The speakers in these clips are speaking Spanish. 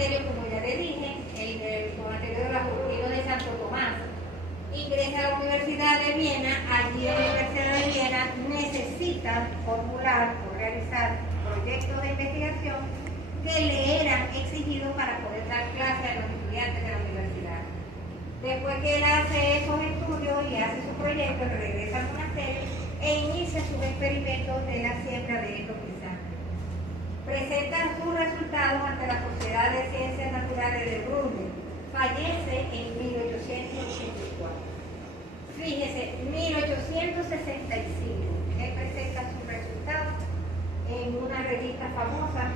monasterio, como ya le dije, el monasterio de los agustinos de Santo Tomás. Ingresa a la Universidad de Viena. Allí en la Universidad de Viena necesitan formular o realizar proyectos de investigación que le eran exigidos para poder dar clases a los estudiantes de la universidad. Después que él hace esos estudios y hace su proyecto, regresa al monasterio e inicia sus experimentos de la siembra de estos guisantes. Presenta sus resultados ante la Sociedad de Ciencias Naturales de Brunel. Fallece en 1884. Fíjese, 1865. Él presenta sus resultados en una revista famosa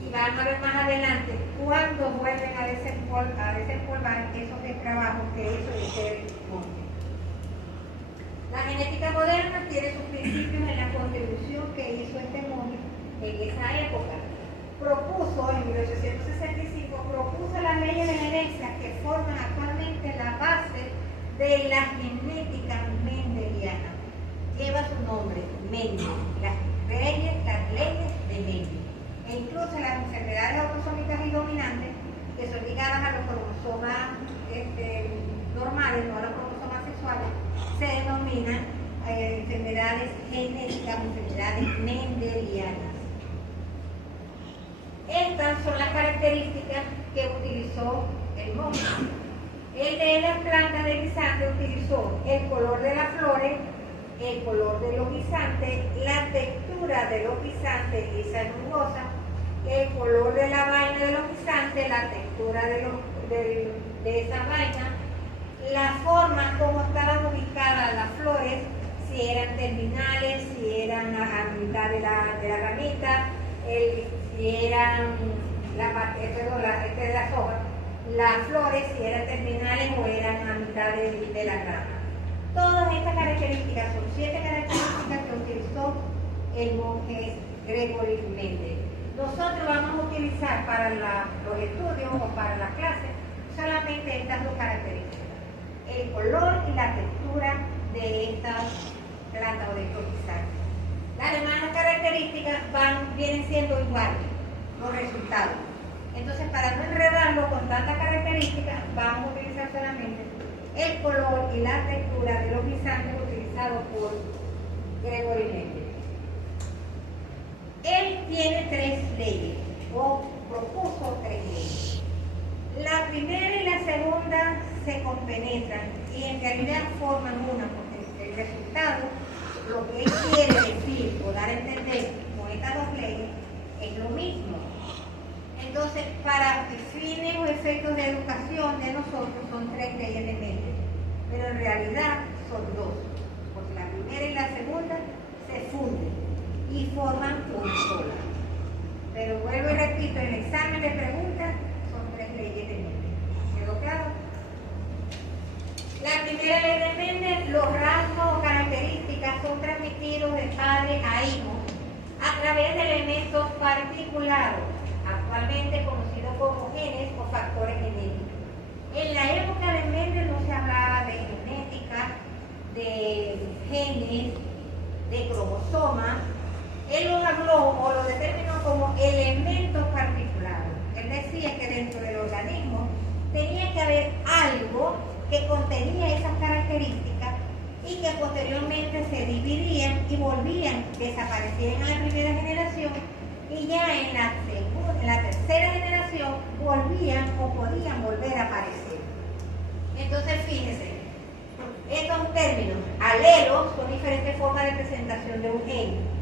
y van a ver más adelante cuando vuelven a desempolvar esos trabajos que hizo Michel Monge. La genética moderna tiene sus principios en la contribución que hizo este monje en esa época. Propuso, en 1865, las leyes de la herencia que forman actualmente la base de la genética mendeliana. Lleva su nombre, Mendel, las leyes de Mendel. E incluso las enfermedades autosómicas y dominantes, que son ligadas a los cromosomas normales, no a los cromosomas sexuales, se denominan enfermedades genéticas, enfermedades mendelianas. Estas son las características que utilizó el monje. El de las plantas de guisante utilizó el color de las flores, el color de los guisantes, la textura de los guisantes lisa y rugosa, el color de la vaina de los guisantes, la textura de esa vaina, la forma como estaban ubicadas las flores, si eran terminales, si eran a mitad de la ramita, si eran la parte de las hojas, las flores, si eran terminales o eran a mitad de la rama. Todas estas características son 7 características que utilizó el monje Gregory Mendel. Nosotros vamos a utilizar para los estudios o para las clases solamente estas 2 características: el color y la textura de estas plantas o de estos guisantes. Las demás características vienen siendo iguales, los resultados. Entonces, para no enredarlo con tantas características, vamos a utilizar solamente el color y la textura de los guisantes utilizados por Gregory Mendel. Él tiene 3 leyes, o propuso 3 leyes. La primera y la segunda se compenetran y en realidad forman una, porque el resultado, lo que él quiere decir o dar a entender con estas 2 leyes, es lo mismo. Entonces, para fines o efectos de educación de nosotros son 3 leyes de Mendel, pero en realidad son 2, porque la primera y la segunda se funden y forman una sola. Pero vuelvo y repito, en el examen de preguntas son 3 leyes de Mendel. ¿Quedó claro? La primera ley de Mendel: los rasgos o características son transmitidos de padre a hijo a través de elementos particulares, actualmente conocidos como genes o factores genéticos. En la época de Mendel no se hablaba de genética, de genes, de cromosomas. Él lo habló o lo determinó como elementos particulares. Él decía que dentro del organismo tenía que haber algo que contenía esas características y que posteriormente se dividían y volvían, desaparecían en la primera generación y ya en la tercera generación volvían o podían volver a aparecer. Entonces, fíjense, estos términos, alelos, son diferentes formas de presentación de un gen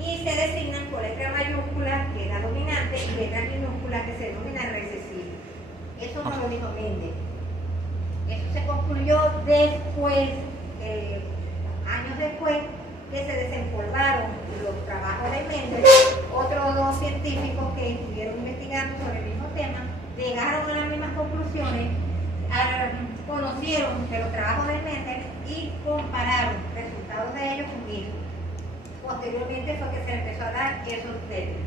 y se designan por letra mayúscula, que es la dominante, y letra minúscula, que se denomina recesivo. Eso no lo dijo Mendel. Eso se concluyó después, años después, que se desempolvaron los trabajos de Mendel. Otros 2 científicos que estuvieron investigando sobre el mismo tema llegaron a las mismas conclusiones, conocieron de los trabajos de Mendel y compararon resultados de ellos con ellos. Posteriormente fue que se empezó a dar esos términos.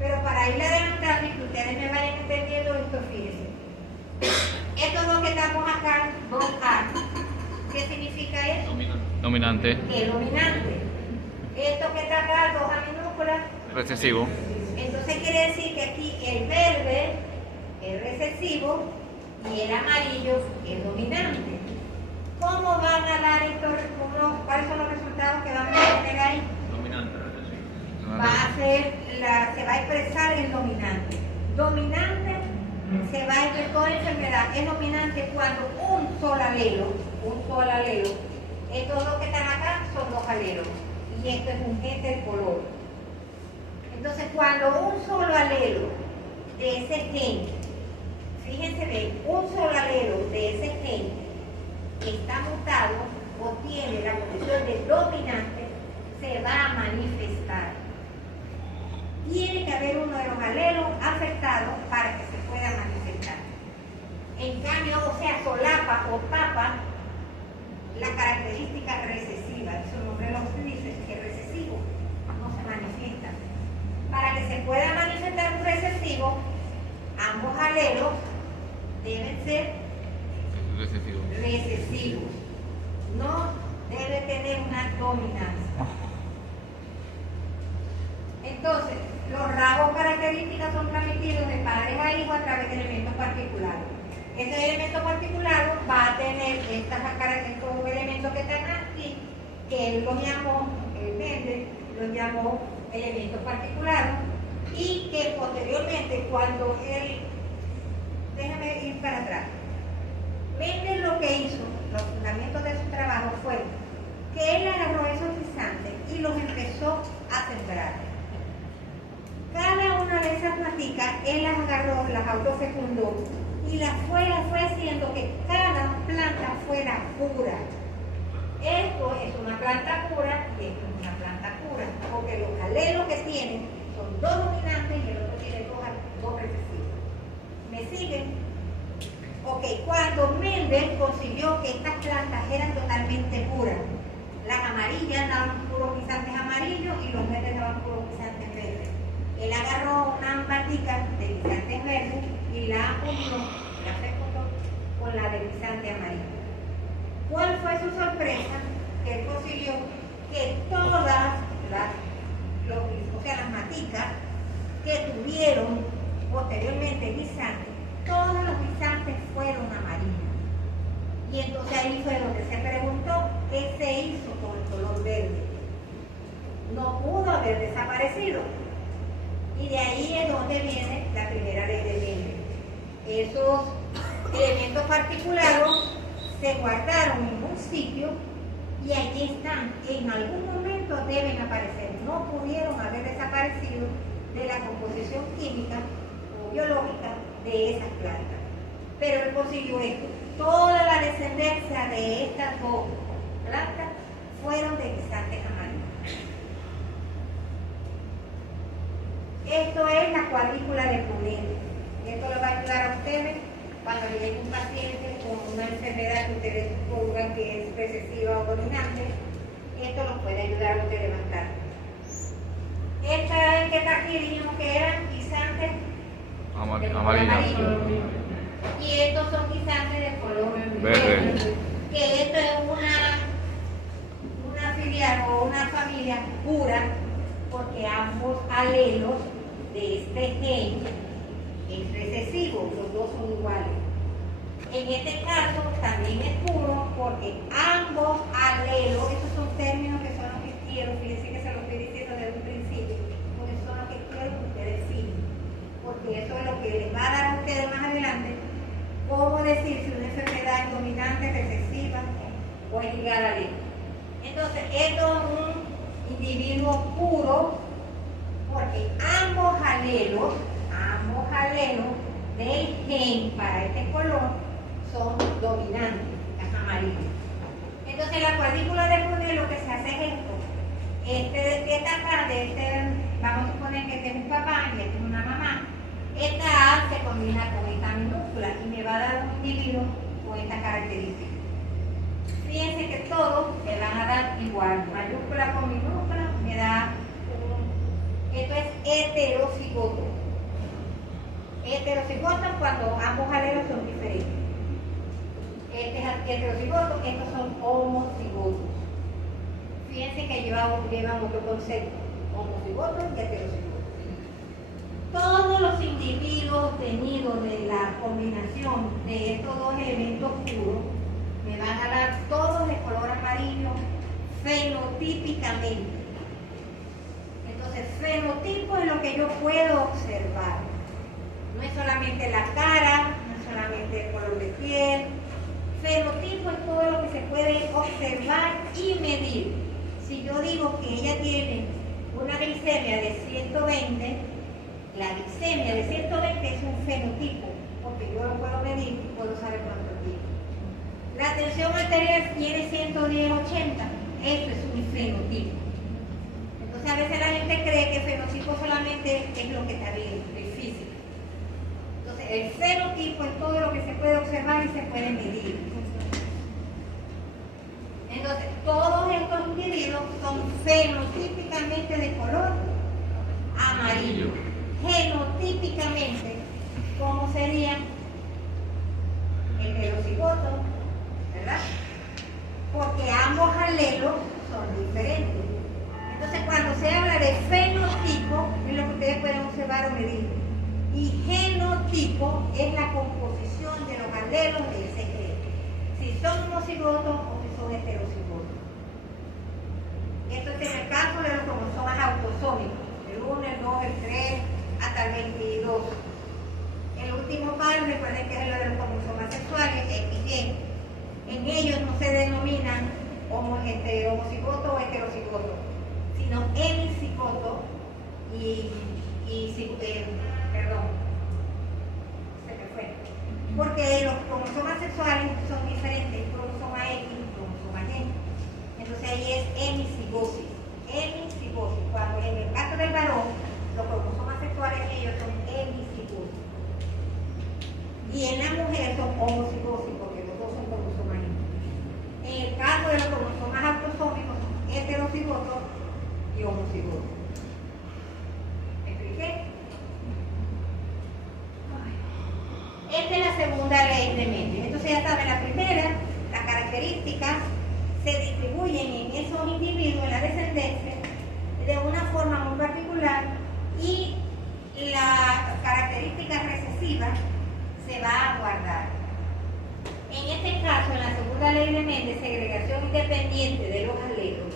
Pero para ir adelantando y que ustedes me vayan entendiendo esto, fíjense. Estos 2 que estamos acá, 2A, ¿qué significa eso? Dominante. El dominante. Esto que está acá, 2A minúscula. Recesivo. Entonces, Entonces quiere decir que aquí el verde es recesivo y el amarillo es dominante. ¿Cómo van a dar estos, cuáles son los resultados que van a tener ahí? Dominante, recesivo. Se va a expresar el dominante. Dominante se va a expresar toda enfermedad. Es dominante cuando un solo alelo, estos dos que están acá son dos alelos. Y esto es el color. Entonces, cuando un solo alelo de ese gen, fíjense bien, un solo alelo de ese gen está mutado o tiene la condición de dominante, se va a manifestar. Tiene que haber uno de los alelos afectados para que se pueda manifestar. En cambio, o sea, solapa o tapa la característica recesiva. Su nombre lo dice, que recesivo no se manifiesta. Para que se pueda manifestar un recesivo, ambos alelos deben ser recesivos. No debe tener una dominancia. Entonces, los rasgos característicos son transmitidos de padres a hijos a través de elementos particulares. Ese elemento particular va a tener estos elementos que están aquí, que él los llamó, Mendel los llamó elementos particulares, y que posteriormente, cuando él, déjame ir para atrás, Mendel lo que hizo, los fundamentos de su trabajo fue que él agarró esos guisantes y los empezó a sembrar. Cada una de esas maticas, él las agarró, las autofecundó y las fue haciendo que cada planta fuera pura. Esto es una planta pura y esto es una planta pura, porque los alelos que tienen son dos dominantes y el otro tiene dos recesivos. ¿Me siguen? Ok, cuando Mendel consiguió que estas plantas eran totalmente puras, las amarillas daban puros guisantes amarillos y los verdes daban puros guisantes verdes. Él agarró una matica de guisantes verdes y la unió, la fecundó con la de guisante amarillo. ¿Cuál fue su sorpresa? Que él consiguió que todas las maticas que tuvieron posteriormente guisantes, todos los guisantes fueron amarillos. Y entonces ahí fue donde se preguntó qué se hizo con el color verde. No pudo haber desaparecido. Y de ahí es donde viene la primera ley de Mendel. Esos elementos particulares se guardaron en un sitio y allí están. En algún momento deben aparecer. No pudieron haber desaparecido de la composición química o biológica de esas plantas. Pero él consiguió esto. Toda la descendencia de estas dos plantas fueron de guisantes amarillos. Esto es la cuadrícula de Prudente. Esto les va a ayudar a ustedes cuando lleguen un paciente con una enfermedad que ustedes juzgan que es recesiva o dominante. Esto los puede ayudar a ustedes bastante. Esta que está aquí dijimos que eran guisantes amarillos. Y estos son guisantes de color verde. Que esto es una filial o una familia pura, porque ambos alelos de este gen es recesivo, los dos son iguales. En este caso también es puro porque ambos alelos, esos son términos que son los que quiero, fíjense que se los estoy diciendo desde un principio, porque son los que quiero que ustedes fijen, porque eso es lo que les va a dar a ustedes más adelante cómo decir si una enfermedad es dominante, recesiva o es ligada a él. Entonces, esto es un individuo puro porque ambos alelos del gen para este color son dominantes, es amarillo. Entonces, la cuadrícula de Prudente lo que se hace es esto. De esta parte, vamos a suponer que este es un papá y este es una mamá. Esta A se combina con esta minúscula y me va a dar un individuo con esta característica. Fíjense que todos me van a dar igual. Mayúscula con minúscula me da esto es heterocigoto. Heterocigoto cuando ambos alelos son diferentes. Este es heterocigoto, estos son homocigotos. Fíjense que llevan otro concepto, homocigoto y heterocigoto. Todos los individuos obtenidos de la combinación de estos dos elementos puros me van a dar todos de color amarillo fenotípicamente. Entonces, fenotipo es lo que yo puedo observar. No es solamente la cara, no es solamente el color de piel. Fenotipo es todo lo que se puede observar y medir. Si yo digo que ella tiene una glicemia de 120, la glicemia de 120 es un fenotipo, porque yo lo puedo medir y puedo saber cuánto tiene. La tensión arterial tiene 110/80, eso es un fenotipo. Entonces a veces la gente cree que fenotipo solamente es lo que está bien, el físico. Entonces el fenotipo es todo lo que se puede observar y se puede medir. Entonces todos estos individuos son fenotípicamente de color amarillo. Genotípicamente, ¿cómo sería? Heterocigoto, ¿verdad? Porque ambos alelos son diferentes. Entonces, cuando se habla de fenotipo, es lo que ustedes pueden observar o medir. Y genotipo es la composición de los alelos de ese gen. Si son homocigotos o si son heterocigotos. Esto es en el caso de los cromosomas autosómicos. El 1, el 2, el 3, hasta el 22. El último par, recuerden que es lo de los cromosomas sexuales, XY. En ellos no se denominan homocigoto o heterocigoto, sino hemicigoto perdón, se me fue. Porque los cromosomas sexuales son diferentes, cromosoma X y cromosoma Y. Entonces ahí es hemicigosis. Hemicigosis, cuando en el caso del varón, los cromosomas sexuales ellos son hemicigosis. Y en la mujer son homocigosis, porque los dos son cromosomas Y. En el caso de los cromosomas autosómicos son heterocigotos y homocigotos. ¿Me expliqué? Esta es la segunda ley de Mendel. Entonces ya saben, la primera, las características se distribuyen en esos individuos, en la descendencia, de una forma muy particular y la característica recesiva se va a guardar. En este caso, en la segunda ley de Mendel, segregación independiente de los alelos,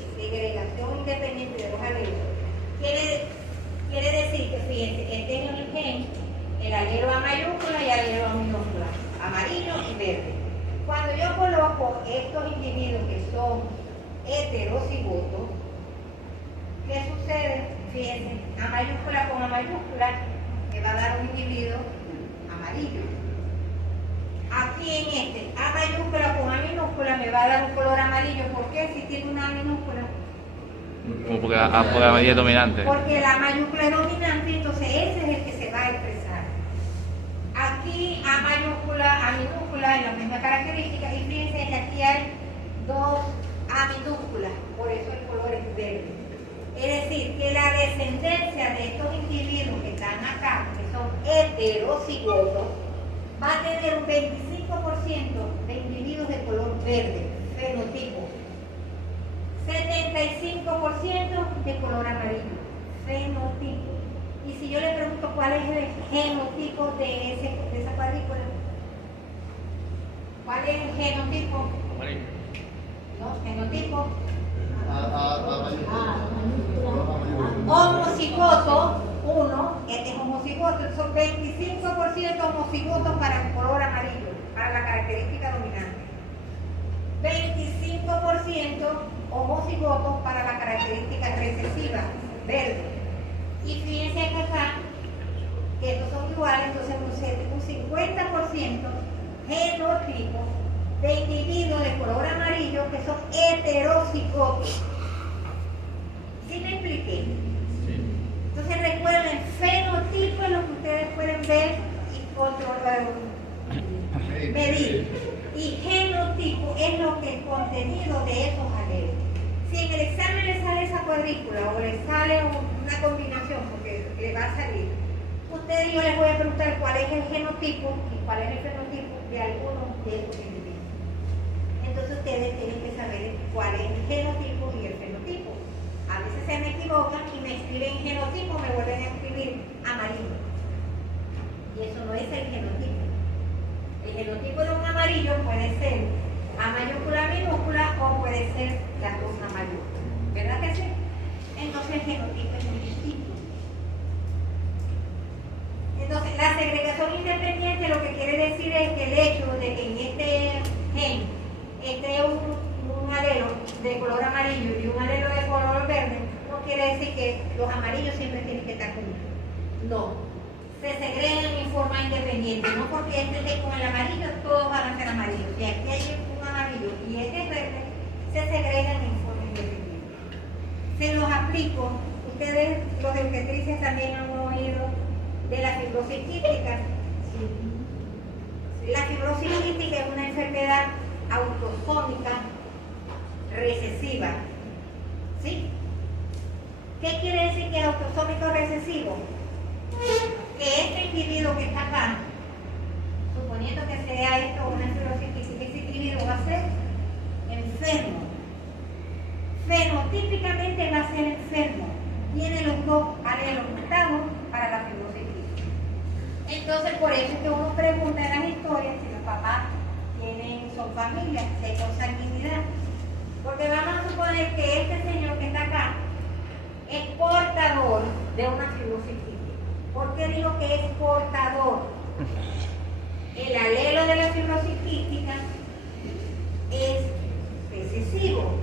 quiere decir que, fíjense, este es el gen, el alelo A mayúscula y el alelo A minúscula, amarillo y verde. Cuando yo coloco estos individuos que son heterocigotos, ¿qué sucede? Fíjense, A mayúscula con A mayúscula me va a dar un individuo amarillo. Aquí en este, A mayúscula con A minúscula me va a dar un color amarillo. ¿Por qué? Si tiene una A minúscula. Porque la medida es dominante. Porque la mayúscula es dominante, entonces ese es el que se va a expresar. Aquí A mayúscula, A minúscula, en la misma característica, y fíjense que aquí hay dos A minúsculas, por eso el color es verde. Es decir, que la descendencia de estos individuos que están acá, que son heterocigotos, va a tener un 25% de individuos de color verde, fenotipo. 75% de color amarillo, fenotipo. Y si yo le pregunto cuál es el genotipo de esa cuadrícula, ¿cuál es el genotipo? Amarillo. No, genotipo. Homocigoto 1, este es homocigoto, son 25% homocigotos para el color amarillo, para la característica dominante. 25% homocigotos para la característica recesiva, verde. Y fíjense que acá, que estos son iguales, entonces un 50% genotipo de individuos de color amarillo que son heterocigotos. ¿Sí me expliqué? Sí. Entonces recuerden, fenotipo es lo que ustedes pueden ver y controlar, medir. Y genotipo es lo que el contenido de esos alelos. Si en el examen le sale esa cuadrícula o le sale una combinación, porque le va a salir, ustedes yo les voy a preguntar cuál es el genotipo y cuál es el fenotipo de algunos de esos individuos. Entonces ustedes tienen que saber cuál es el genotipo y el fenotipo. A veces se me equivocan y me escriben genotipo, me vuelven a escribir amarillo. es el genotipo. El genotipo de un amarillo puede ser A mayúscula, minúscula, o puede ser las dos A mayúscula. ¿Verdad que sí? Entonces el genotipo es muy distinto. Entonces, la segregación independiente lo que quiere decir es que el hecho de que en este gen esté un alelo de color amarillo y un alelo de color verde, no quiere decir que los amarillos siempre tienen que estar juntos. No, se segregan en forma independiente, no porque este esté con el amarillo, todos van a ser amarillos. Si aquí hay un amarillo y este es verde, se segregan en forma independiente. Se los aplico, ustedes, los de obstetricia, también han oído de la fibrosis quística. Sí. La fibrosis quística es una enfermedad autosómica recesiva. ¿Sí? ¿Qué quiere decir que es autosómico recesivo? Que este individuo que está acá, suponiendo que sea esto una fibrosis quística, ese individuo va a ser enfermo. Fenotípicamente va a ser enfermo. Tiene los dos alelos mutados para la fibrosis quística. Entonces, por eso es que uno pregunta en las historias si los papás son familias, si hay consanguinidad. Porque vamos a suponer que este señor que está acá es portador de una fibrosis quística. ¿Por qué digo que es portador? El alelo de la fibrosis quística es recesivo.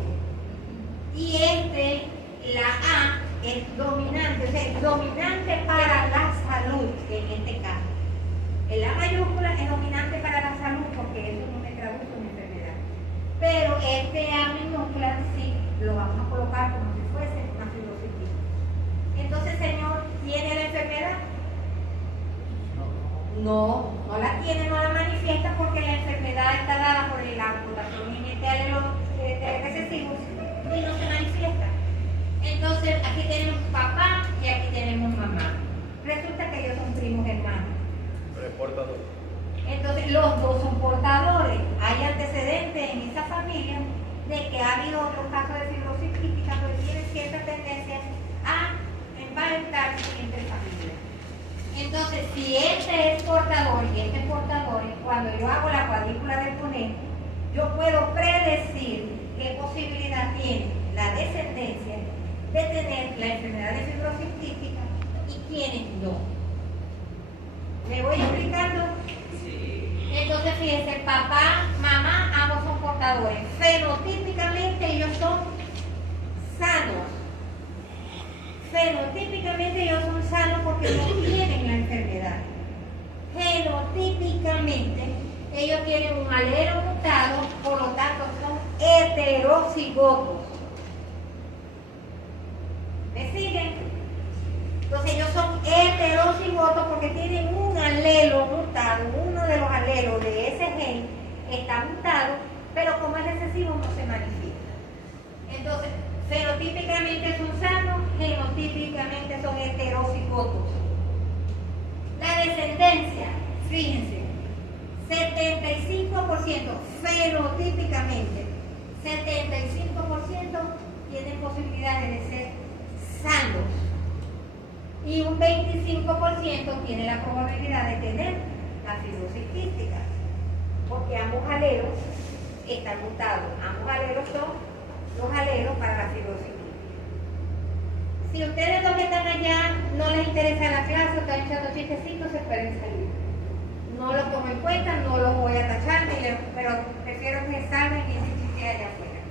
Y la A, es dominante, o sea, es dominante para la salud en este caso. El A mayúscula es dominante para la salud porque eso no me traduce una enfermedad. Pero este A minúscula sí lo vamos a colocar como si fuese una fibrosis quística. Entonces, señor, ¿tiene la enfermedad? No, no la tiene, no la manifiesta porque la enfermedad está dada por la mutación en este alelo recesivo y no se manifiesta. Entonces, aquí tenemos papá y aquí tenemos mamá. Resulta que ellos son primos hermanos. Pero es portador. Entonces, los dos son portadores. Hay antecedentes en esa familia de que ha habido otros casos de fibrosis quística que tienen cierta tendencia a emparentarse entre familias. Entonces, si este es portador y este es portador, cuando yo hago la cuadrícula del poner, yo puedo predecir qué posibilidad tiene la descendencia de tener la enfermedad de fibrosis quística y quiénes no. ¿Me voy explicando? Sí. Entonces, fíjense, papá, mamá, ambos son portadores. Fenotípicamente ellos son sanos. Fenotípicamente ellos son sanos porque no tienen la enfermedad. Genotípicamente ellos tienen un alelo mutado, por lo tanto son heterocigotos. ¿Me siguen? Entonces ellos son heterocigotos porque tienen un alelo mutado, uno de los alelos de ese gen está mutado, pero como es recesivo no se manifiesta. Entonces, fenotípicamente son sanos, genotípicamente son heterocigotos. La descendencia, fíjense, 75% fenotípicamente, 75% tienen posibilidades de ser sanos y un 25% tiene la probabilidad de tener la fibrosis quística, porque ambos alelos están mutados, ambos alelos son los alelos para la fibrosis quística. Si ustedes los que están allá no les interesa la clase o están echando chistecitos, se pueden salir. No los tomo en cuenta, no los voy a tachar, pero prefiero que salgan y ese chiste allá afuera.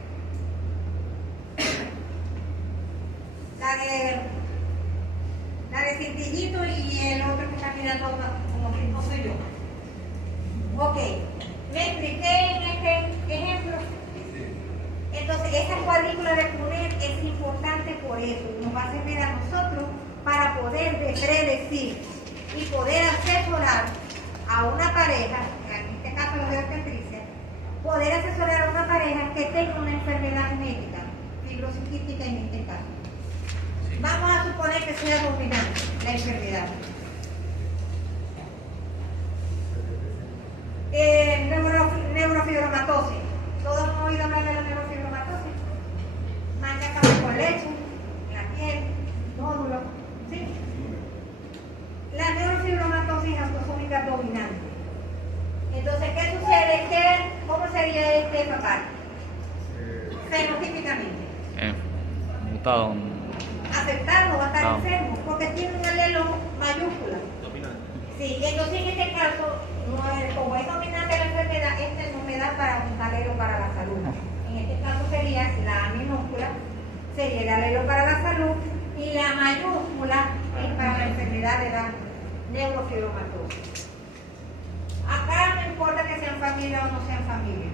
La de Cintillito y el otro que está mirando como que no soy yo. Ok, ¿me expliqué en este ejemplo? Entonces, esa cuadrícula de poner es importante por eso, nos va a servir a nosotros para poder predecir y poder asesorar a una pareja, en este caso los de obstetricia, poder asesorar a una pareja que tenga una enfermedad genética, fibrosis quística en este caso. Vamos a suponer que sea dominante la enfermedad. Neurofibromatosis. ¿Todos hemos oído hablar de la neurofibromatosis? Mancha café con leche, la piel, nódulos, ¿sí? La neurofibromatosis autosómica dominante. sería este papá? Fenotípicamente. Mutado. Aceptado, va a estar enfermo, porque tiene un alelo mayúscula. Sí, entonces en este caso, como es dominante la enfermedad, esta no me da para un alelo para la salud. En este caso sería la A minúscula, sería el alelo para la salud, y la mayúscula es para la enfermedad de la neurofibromatosis. Acá no importa que sean familia o no sean familia.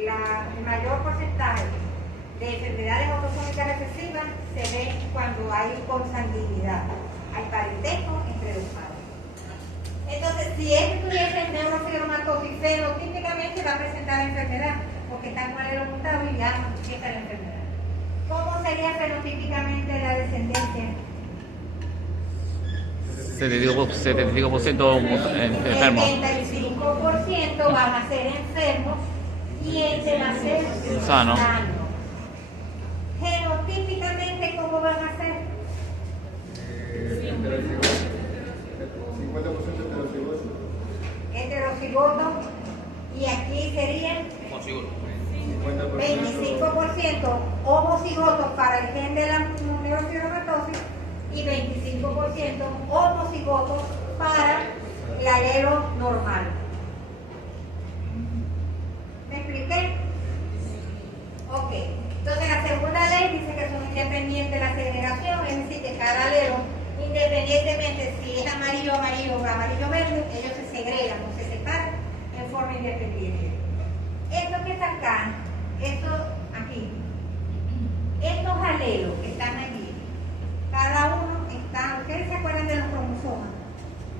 El mayor porcentaje de enfermedades autosómicas recesivas se ve cuando hay consanguinidad, hay parentesco entre los padres. Entonces, si él tuviese neurofibromatosis, fenotípicamente va a presentar la enfermedad, porque está en un alelo mutado y ya empieza la enfermedad. ¿Cómo sería fenotípicamente la descendencia? 75% enfermos. 75% van a ser enfermos y este va a ser Sano. Genotípicamente, ¿cómo van a ser? 50% Heterocigoto, y aquí serían 25% homocigotos para el gen de la neurofibromatosis y 25% homocigotos para el alelo normal. ¿Me expliqué? Ok. Entonces la segunda ley dice que son independientes de la segregación, es decir, que cada alelo, independientemente si es amarillo, amarillo o amarillo verde, ellos se segregan o se separan en forma independiente. Esto que está acá, esto aquí, estos alelos que están allí, cada uno está, ¿ustedes se acuerdan de los cromosomas?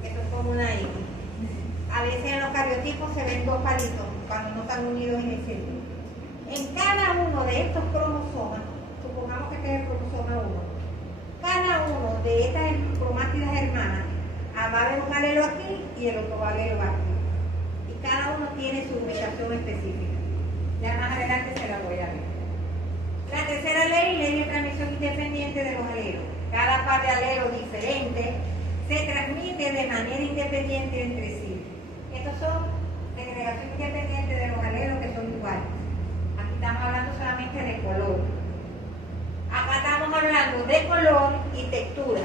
Que son como una X. A veces en los cariotipos se ven dos palitos cuando no están unidos en el centro. En cada uno de estos cromosomas, supongamos que este es el cromosoma 1, cada uno de estas cromátidas hermanas va a haber un alelo aquí y el otro alelo aquí. Y cada uno tiene su ubicación específica. Ya más adelante se la voy a ver. La tercera ley, ley de transmisión independiente de los alelos. Cada par de alelos diferentes se transmite de manera independiente entre sí. Estos son segregación independiente de los alelos que son iguales. Aquí estamos hablando solamente de color. Acá estamos hablando de color y textura.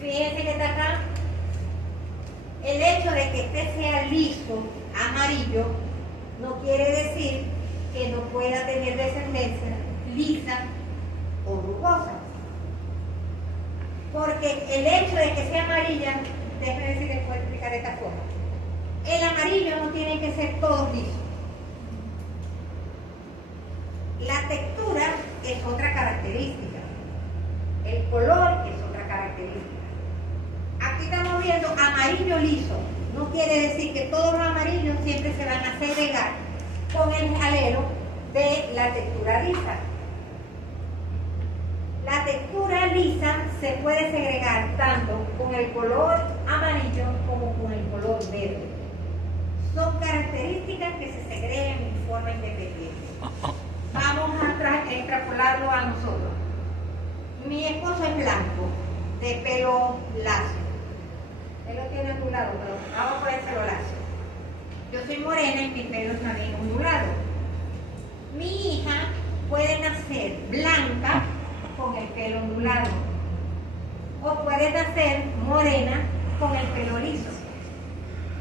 Fíjense que está acá. El hecho de que este sea liso, amarillo, no quiere decir que no pueda tener descendencia lisa o rugosa. Porque el hecho de que sea amarilla, déjenme decir que puedo explicar de esta forma. El amarillo no tiene que ser todo liso. La textura es otra característica. El color es otra característica. Aquí estamos viendo amarillo liso. No quiere decir que todos los amarillos siempre se van a segregar con el alelo de la textura lisa. La textura lisa se puede segregar tanto con el color amarillo como con el color verde. Son características que se segregan en forma independiente. Vamos a extrapolarlo a nosotros. Mi esposo es blanco, de pelo lacio. Él lo tiene ondulado, pero vamos a ponérselo lacio. Yo soy morena y mi pelo está bien ondulado. Mi hija puede nacer blanca con el pelo ondulado, o puede nacer morena con el pelo liso.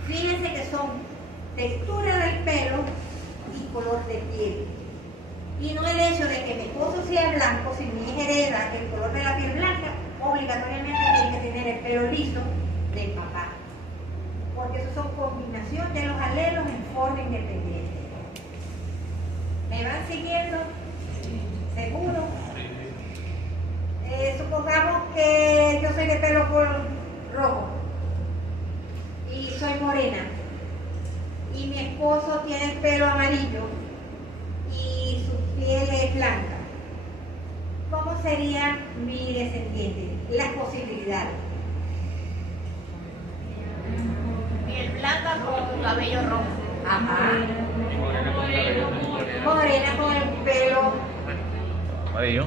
Fíjense que son textura del pelo y color de piel. Y no el hecho de que mi esposo sea blanco, si mi hija hereda el color de la piel blanca, obligatoriamente tiene que tener el pelo liso del papá. Porque eso son combinación de los alelos en forma independiente. ¿Me van siguiendo? ¿Seguro? Supongamos que yo soy de pelo rojo y soy morena y mi esposo tiene el pelo amarillo y su piel es blanca. ¿Cómo sería mi descendiente? Las posibilidades. Piel blanca con cabello rojo. Ajá. Morena con el pelo Amarillo.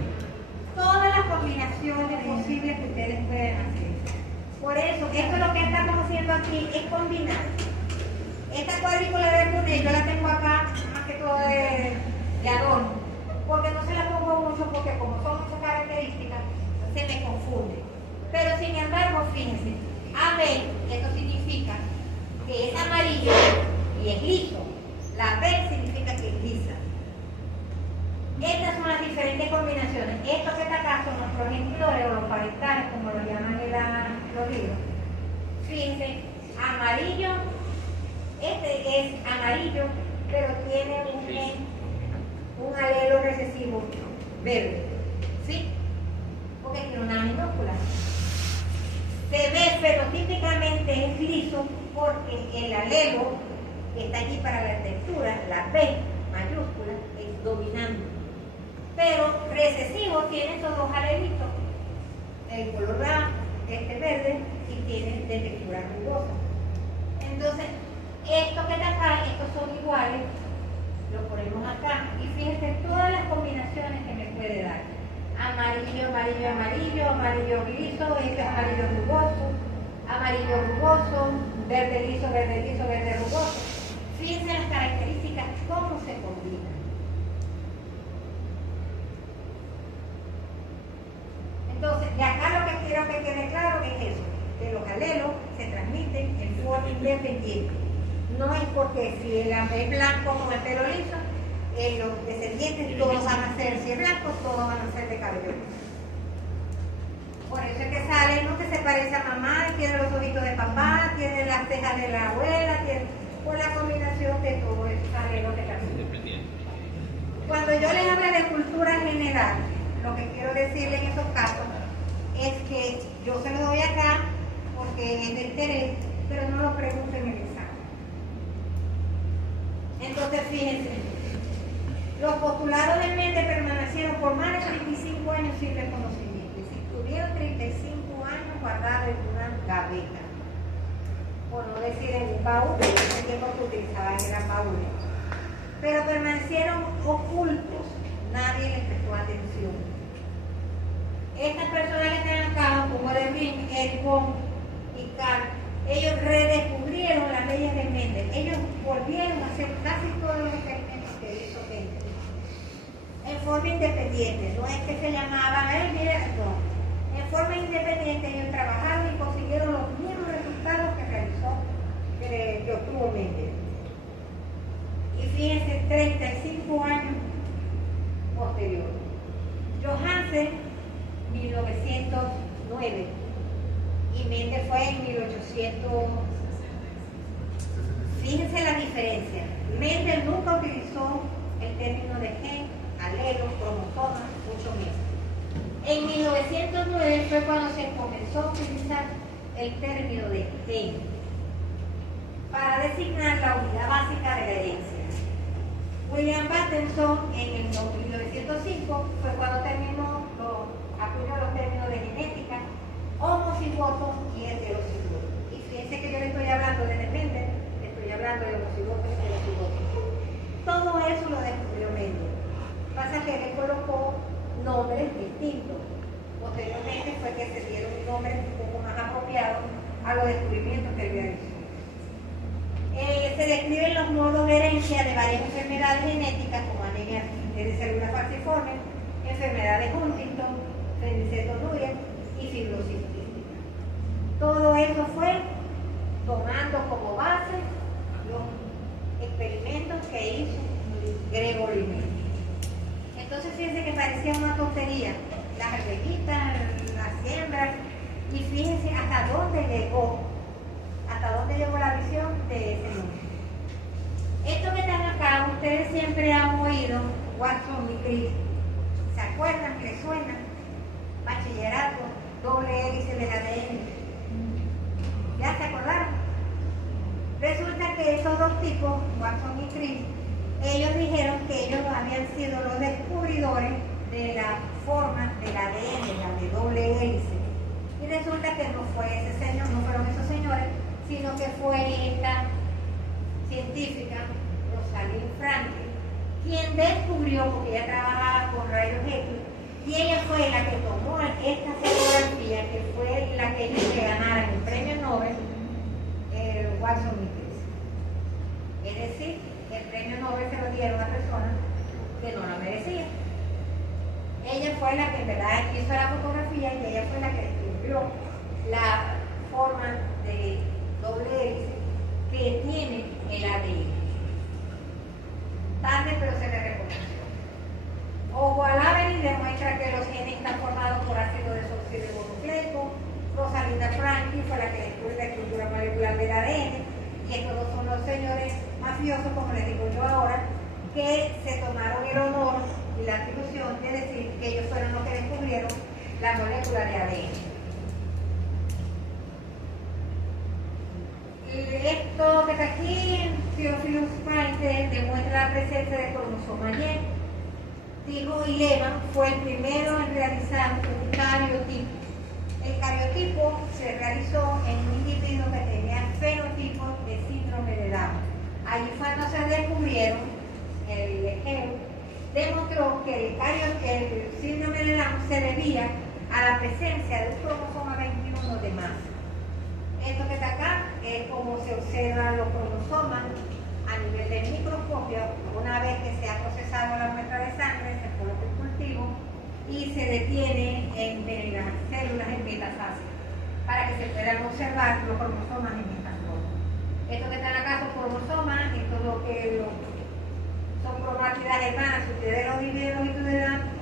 todas las combinaciones posibles que ustedes pueden hacer. Por eso, esto lo que estamos haciendo aquí es combinar. Esta cuadrícula de Brunet yo la tengo acá de adorno, porque no se la pongo mucho, porque como son muchas características, se me confunde. Pero sin embargo, fíjense, AB, esto significa que es amarillo y es liso. La B significa que es lisa. Estas son las diferentes combinaciones. Esto que está acá son los progenitores o los parentales, como lo llaman en los libros. Fíjense, amarillo, este es amarillo, pero tiene un alelo recesivo verde, ¿sí? Porque tiene una minúscula. Se ve fenotípicamente es liso porque el alelo que está aquí para la textura, la B mayúscula, es dominante. Pero recesivo tiene estos dos alelitos, el color verde y tiene de textura rugosa. Entonces, esto que está acá, estos son iguales, lo ponemos acá y fíjense todas las combinaciones que me puede dar. Amarillo, amarillo, amarillo, amarillo liso, este es amarillo rugoso, verde liso, verde rugoso. Fíjense las características, cómo se combinan. Entonces, de acá lo que quiero que quede claro es eso, que los alelos se transmiten en forma independiente. No es porque si el es blanco con el pelo liso, los descendientes todos van a ser, si es blanco, todos van a ser de cabello liso. Por eso es que sale uno que se parece a mamá, tiene los ojitos de papá, tiene las cejas de la abuela, tiene por la combinación de todo eso sale lo que también. Cuando yo les hablo de cultura general, lo que quiero decirle en esos casos es que yo se lo doy acá porque es de interés, pero no lo pregunten en el examen. Entonces, fíjense, los postulados del Méndez permanecieron por más de 35 años sin reconocimiento. Y si tuvieron 35 años guardados en una gaveta, por no decir en un baúl, en ese tiempo que utilizaban eran baúles, pero permanecieron ocultos, nadie les prestó atención. Estas personas que están acá, como de Brin, Eric Bohm y Carr, ellos redescubrieron las leyes de Méndez. Ellos volvieron a hacer casi todos los experimentos que hizo Méndez en forma independiente. No es que se llamaban no. En forma independiente ellos trabajaron y consiguieron los mismos resultados que obtuvo Méndez. Y fíjense, 35 años posterior. Johansen 1909 y Méndez fue en 1800. Fíjense la diferencia. Méndez nunca utilizó el término de gen, alelo, cromosoma, mucho menos. En 1909 fue cuando se comenzó a utilizar el término de gen para designar la unidad básica de la herencia. William Patterson en el 1905 fue cuando acuñó los términos de genética, homocigotos y heterocigotos. Y fíjense que yo le estoy hablando de Méndez, le estoy hablando de homocigotos y heterocigotos. Todo eso lo descubrió Méndez. Pasa que le colocó nombres distintos. Posteriormente fue que se dieron nombres un poco más apropiados a los descubrimientos que él realizó. Se describen los modos de herencia de varias enfermedades genéticas como anemia de células falciformes, enfermedades de Huntington, fenilcetonuria y fibrosis quística. Todo eso fue tomando como base los experimentos que hizo Gregory Mendel. Entonces fíjense que parecía una tontería, las arvejitas, las siembras, y fíjense hasta dónde llegó la visión de ese hombre. Esto que están acá, ustedes siempre han oído Watson y Crick. ¿Se acuerdan que suena? Bachillerato, doble hélice del ADN. ¿Ya se acordaron? Resulta que estos dos tipos, Watson y Crick, ellos dijeron que ellos habían sido los descubridores de la forma del ADN, la de doble hélice. Y resulta que no fueron esos señores, sino que fue esta científica, Rosalind Franklin, quien descubrió, porque ella trabajaba con rayos X, y ella fue la que tomó esta fotografía, que fue la que hizo que ganaran el premio Nobel, Watson y Crick. Es decir, el premio Nobel se lo dieron a personas que no la merecía. Ella fue la que en verdad hizo la fotografía y ella fue la que descubrió la forma de doble hélice que tiene el ADN. Tarde, pero se le reconoció. O'Halloran demuestra que los genes están formados por ácido desoxirribonucleico. Rosalinda Franklin fue la que descubre la estructura molecular del ADN. Y estos dos son los señores mafiosos, como les digo yo ahora, que se tomaron el honor y la atribución de decir que ellos fueron los que descubrieron la molécula de ADN. Esto que está aquí, Theophilus Fraenkel, demuestra la presencia del cromosoma Y. Dijo y Lehmann fue el primero en realizar un cariotipo. El cariotipo se realizó en un individuo que tenía fenotipo de síndrome de Down. Allí fue cuando se descubrieron, el ejemplo demostró que el síndrome de Down se debía a la presencia de un cromosoma 21 de más. Esto que está acá es como se observan los cromosomas a nivel del microscopio. Una vez que se ha procesado la muestra de sangre, se pone el cultivo y se detiene en las células en metafase para que se puedan observar los cromosomas en estas formas. Esto que están acá son cromosomas, esto es lo que son cromátidas hermanas. Si ustedes lo dividen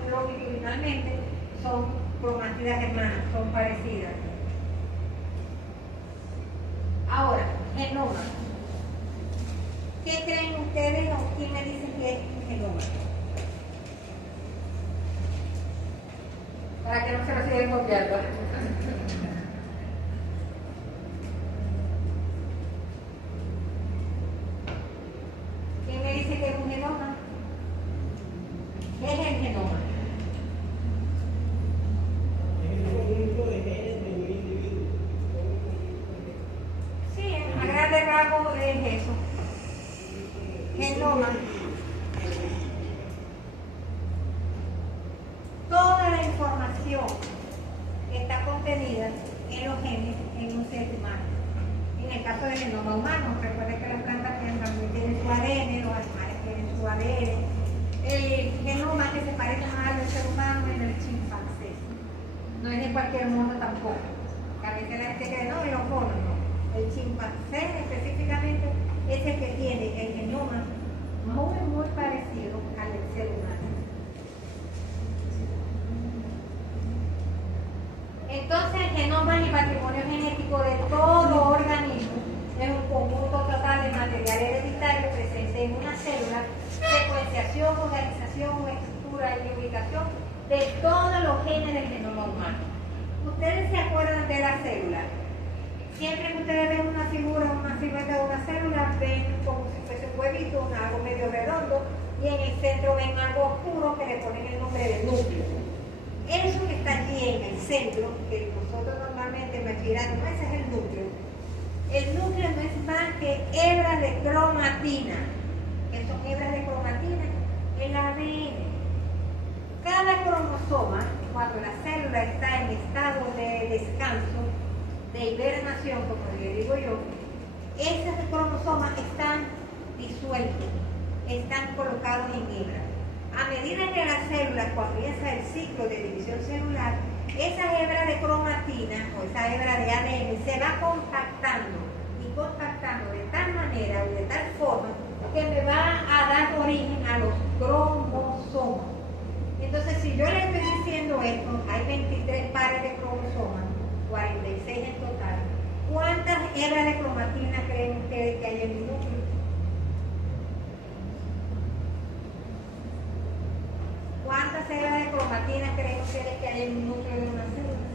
longitudinalmente, son cromátidas hermanas, son parecidas. Ahora, genoma. ¿Qué creen ustedes o quién me dicen que es un genoma? Para que no se lo sigan copiando. ¿Quién me dice que es un genoma? ¿Qué es el genoma? Sí, a grandes rasgos es eso. Genoma. Toda la información que está contenida en los genes en un ser humano. En el caso del genoma humano, recuerden que las plantas también tienen su ADN, los animales tienen su ADN. El genoma que se parece más al del ser humano es el chimpancé. No es de cualquier mono tampoco. A veces la gente cree, no, y los monos no. El chimpancé específicamente es el que tiene el genoma muy parecido al del ser humano. Entonces, el genoma y patrimonio genético de todo organismo es un conjunto total de material hereditario presente en una célula, secuenciación, organización, estructura y ubicación de todos los genes del genoma humano. ¿Ustedes se acuerdan de la célula? Siempre que ustedes ven una figura, una silueta de una célula, ven como si fuese un huevito, algo medio redondo, y en el centro ven algo oscuro que le ponen el nombre del núcleo. Eso que está allí en el centro, que nosotros normalmente en bachillerato, no, ese es el núcleo. El núcleo no es más que hebras de cromatina. ¿Qué son hebras de cromatina? El ADN. Cada cromosoma, cuando la célula está en estado de descanso, de hibernación, como le digo yo, esos cromosomas están disueltos, están colocados en hebras. A medida que la célula comienza el ciclo de división celular, esa hebra de cromatina o esa hebra de ADN se va compactando y compactando de tal manera o de tal forma que me va a dar origen a los cromosomas. Entonces, si yo le estoy diciendo esto, hay 23 pares de cromosomas, 46 en total. ¿Cuántas hebras de cromatina creen ustedes que hay en el núcleo? ¿Cuántas hebras de cromatina creen ustedes que hay en el núcleo de una célula?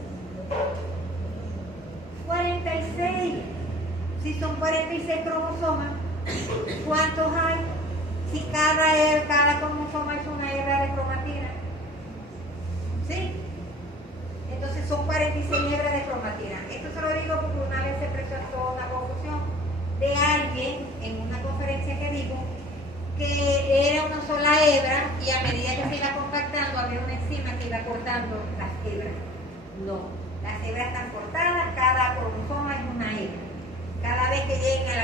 46. Si son 46 cromosomas, ¿cuántos hay? Si cada cromosoma es una hebra de cromatina. ¿Sí? Entonces son 46 hebras de cromatina. Esto se lo digo porque una vez se presentó una confusión de alguien en una conferencia que dijo que era una sola hebra y a medida que se iba compactando había una enzima que iba cortando las hebras. No, las hebras están cortadas, cada cromosoma es una hebra. Cada vez que lleguen a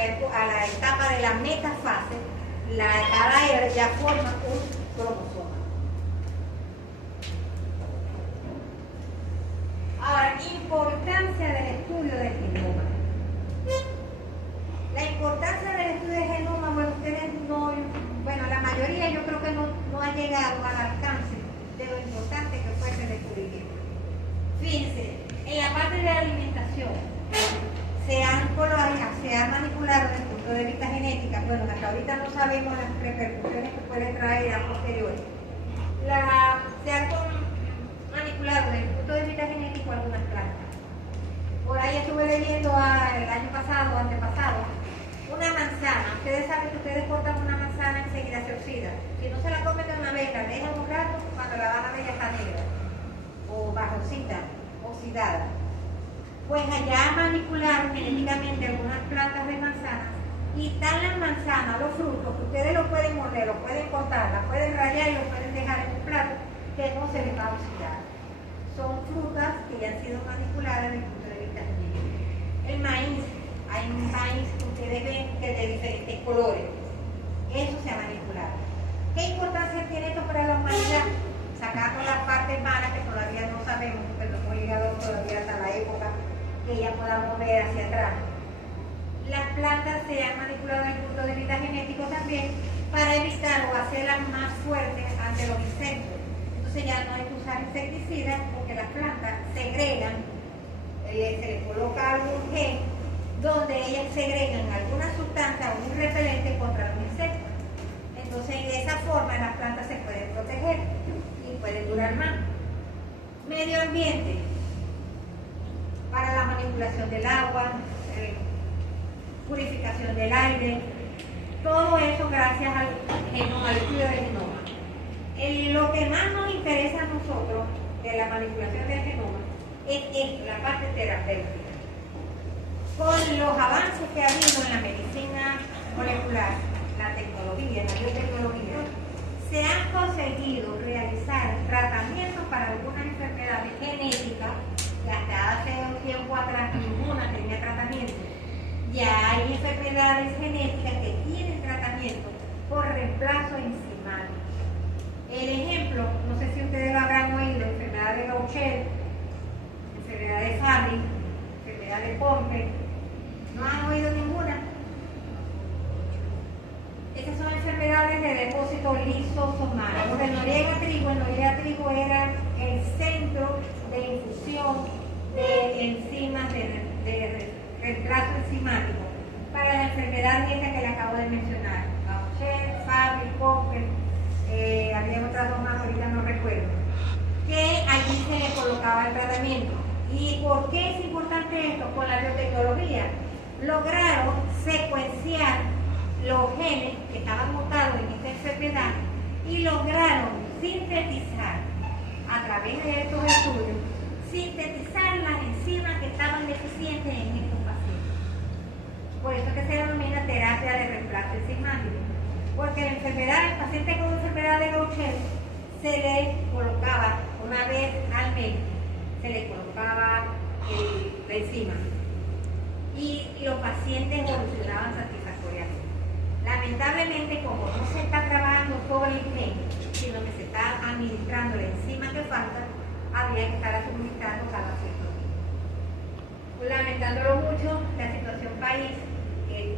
la etapa de la metafase, cada hebra ya forma un cromosoma. manipulado desde el punto de vista genético, bueno, hasta ahorita no sabemos las repercusiones que puede traer a posteriori. Se han manipulado desde el punto de vista genético algunas plantas. Por ahí estuve leyendo el año pasado o antepasado, una manzana. Ustedes saben que ustedes cortan una manzana enseguida se oxida. Si no se la comen de una vez, la dejan un rato, cuando la van a ver ya está negra o bajoncita, oxidada. Pues allá manipularon genéticamente algunas plantas de manzana y están las manzanas, los frutos, que ustedes los pueden morder, los pueden cortar, las pueden rayar y los pueden dejar en un plato que no se les va a oxidar. Son frutas que ya han sido manipuladas desde el punto de vista genético. El maíz, hay un maíz que ustedes ven que es de diferentes colores. Eso se ha manipulado. ¿Qué importancia tiene esto para la humanidad? Sacando las partes malas que todavía no sabemos, porque no hemos llegado todavía hasta la época que ya podamos ver hacia atrás. Las plantas se han manipulado desde el punto de vista genético también para evitar o hacerlas más fuertes ante los insectos. Entonces ya no hay que usar insecticidas porque las plantas segregan, se les coloca algún gen donde ellas segregan alguna sustancia o un repelente contra los insectos. Entonces de esa forma las plantas se pueden proteger y pueden durar más. Medio ambiente, para la manipulación del agua, purificación del aire, todo eso gracias al estudio del genoma. Lo que más nos interesa a nosotros de la manipulación del genoma es la parte terapéutica. Con los avances que ha habido en la medicina molecular, la tecnología, la biotecnología, se han conseguido realizar tratamientos para algunas enfermedades genéticas que hasta hace un tiempo atrás ninguna tenía tratamiento. Ya hay enfermedades genéticas que tienen tratamiento por reemplazo enzimático. El ejemplo, no sé si ustedes lo habrán oído, enfermedad de Gaucher, enfermedad de Fabry, enfermedad de Pompe. ¿No han oído ninguna? Esas son enfermedades de depósito lisosomal. El Noriega trigo era el centro de infusión de enzimas de reemplazo enzimático para las enfermedades estas que le acabo de mencionar. Gaucher, Fabry, Pompe, había otras dos más, ahorita no recuerdo. Que allí se le colocaba el tratamiento. ¿Y por qué es importante esto? Con la biotecnología lograron secuenciar los genes que estaban mutados en esta enfermedad y lograron sintetizar a través de estos estudios, sintetizar las enzimas que estaban deficientes en estos pacientes. Por eso que se denomina terapia de reemplazo enzimático, porque la enfermedad, el paciente con enfermedad de Gaucher se le colocaba una vez al mes, se le colocaba la enzima y los pacientes evolucionaban satisfactoriamente. Lamentablemente, como no se está trabajando todo el gen, sino que se está administrando la enzima que falta, había que estar suministrando cada cierto tiempo. Lamentándolo mucho, la situación país,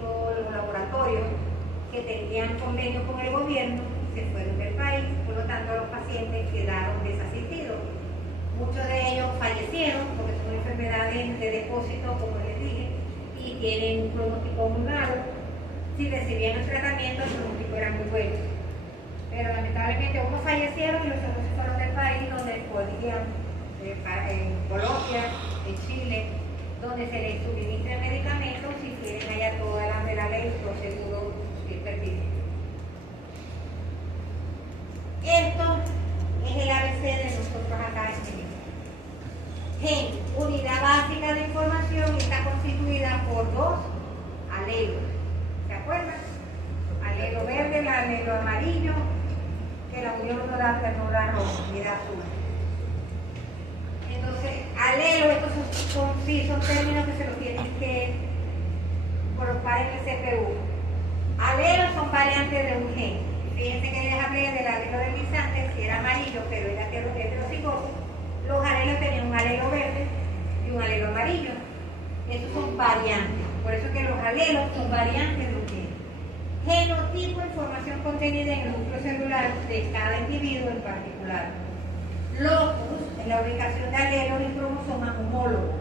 todos los laboratorios que tenían convenio con el gobierno se fueron del país, por lo tanto los pacientes quedaron desasistidos. Muchos de ellos fallecieron porque son enfermedades de depósito, como les dije, y tienen un pronóstico muy malo. Si recibían el tratamiento, el pronóstico era muy bueno. Pero lamentablemente unos fallecieron y los otros se fueron del país donde podían, en Colombia, en Chile, donde se les suministra medicamentos y tienen allá toda la ley, los seguros pertinentes. Esto es el ABC de nosotros acá en Chile. Gen, unidad básica de información, está constituida por dos alelos. ¿Se acuerdan? Alelo verde, el alelo amarillo, que la unión no da rojo, ni da azul. Entonces, alelo, estos son términos que se los tienen que colocar en el CPU. Alelos son variantes de un gen. Fíjense que les hablé del alelo del guisante, si era amarillo, pero era heterocigoto. Los alelos tenían un alelo verde y un alelo amarillo. Esos son variantes. Por eso que los alelos son variantes de un gen. Genotipo, información contenida en el núcleo celular de cada individuo en particular. Locus, es la ubicación de alelos y cromosomas homólogos.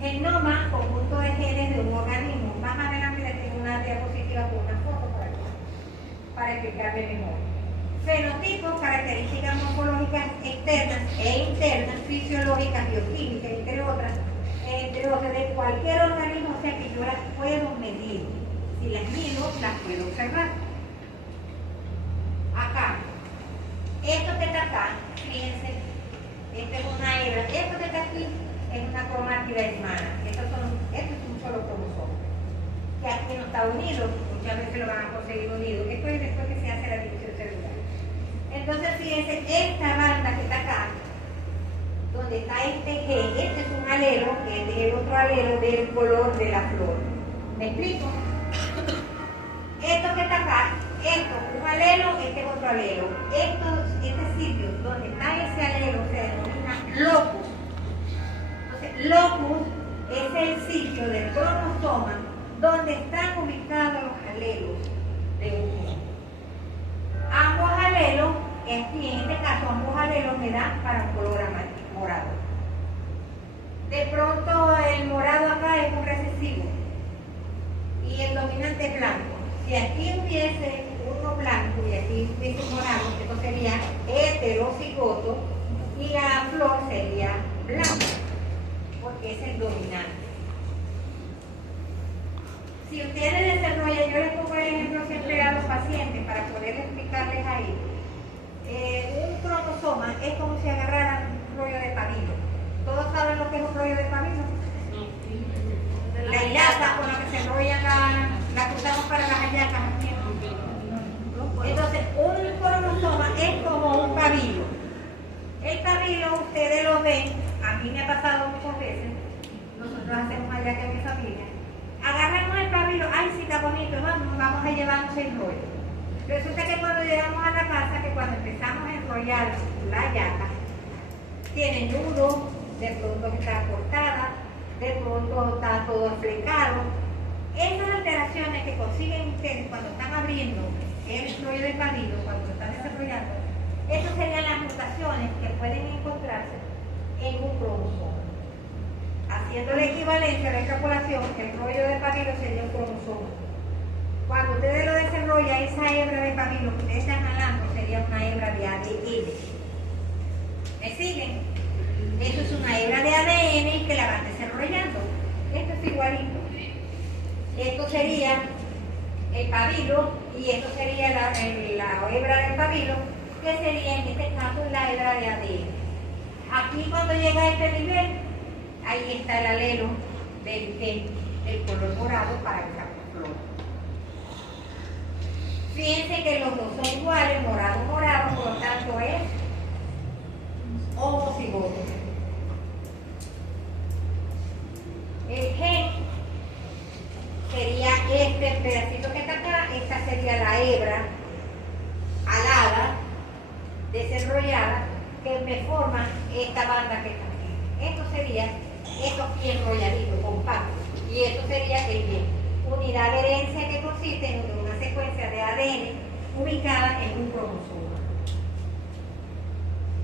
Genoma, conjunto de genes de un organismo. Más para explicarme mejor. Fenotipos, características morfológicas externas e internas, fisiológicas, bioquímicas, entre otras, de cualquier organismo, o sea que yo las puedo medir. Si las mido, las puedo observar. Acá, esto que está acá, fíjense, esta es una hebra, esto que está aquí es una cromátida hermana. Esto es un solo cromosoma, que aquí no está unido, muchas veces lo van a conseguir unido. Esto es después que se hace la división celular. Entonces, fíjense, esta banda que está acá, donde está este gen, este es un alelo, este es el otro alelo del color de la flor. ¿Me explico? Esto que está acá, esto es un alelo, este es otro alelo. Este sitio donde está ese alelo se denomina locus. Entonces, locus es el sitio del cromosoma donde están ubicados los alelos de un gen. Ambos alelos, en este caso ambos alelos me dan para un color morado. De pronto el morado acá es un recesivo y el dominante es blanco. Si aquí hubiese uno blanco y aquí hubiese un morado, esto sería heterocigoto y la flor sería blanca, porque es el dominante. Si ustedes desarrollan, yo les pongo el ejemplo siempre a los pacientes para poder explicarles ahí. Un cromosoma es como si agarraran un rollo de pabilo. ¿Todos saben lo que es un rollo de pabilo? La hilaza con la que se enrolla la que usamos para las hallacas. Entonces, un cromosoma es como un pabilo. El pabilo, ustedes lo ven, a mí me ha pasado muchas veces, nosotros hacemos hallaca en mi familia. Agarramos el pabilo, ay, sí, está bonito, vamos a llevarnos el rollo. Resulta que cuando llegamos a la casa, que cuando empezamos a enrollar la hallaca, tiene nudo, de pronto está cortada, de pronto está todo flecado. Esas alteraciones que consiguen ustedes cuando están abriendo el rollo de pabilo, cuando lo están desarrollando, esas serían las mutaciones que pueden encontrarse en un cromosoma. Haciendo la equivalencia, la extrapolación, el rollo de pabilo sería un cromosoma. Cuando ustedes lo desarrollan, esa hebra de pabilo que ustedes están jalando sería una hebra de ADN. ¿Me siguen? Eso es una hebra de ADN que la van desarrollando. Esto es igualito. Esto sería el pabilo y esto sería la hebra del pabilo, que sería en este caso la hebra de ADN. Aquí cuando llega a este nivel, ahí está el alelo del color morado para esa flor. Fíjense que los dos son iguales, morado, por lo tanto es homocigoto. El gen sería este pedacito que está acá, esta sería la hebra alada, desarrollada, que me forma esta banda que está aquí. Esto sería esto enrolladito, compacto, y esto sería el gen, unidad de herencia que consiste en una secuencia de ADN ubicada en un cromosoma.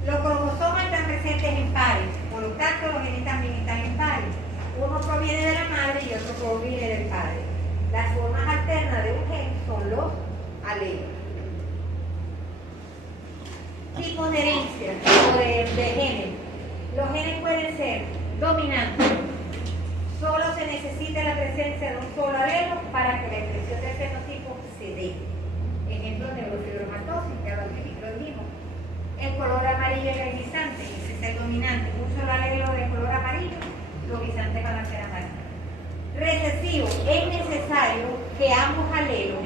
Los cromosomas están presentes en pares, por lo tanto los genes también están en pares. Uno proviene de la madre y otro proviene del padre. Las formas alternas de un gen son los alelos. Tipos de herencia o de genes. Los genes pueden ser dominantes. Solo se necesita la presencia de un solo alelo para que la expresión del fenotipo se dé. Ejemplo, neurofibromatosis, ya lo dijimos. El color amarillo es el guisante, ese es el dominante. Un solo alelo de color amarillo, los guisantes van a ser amarillos. Recesivo, es necesario que ambos alelos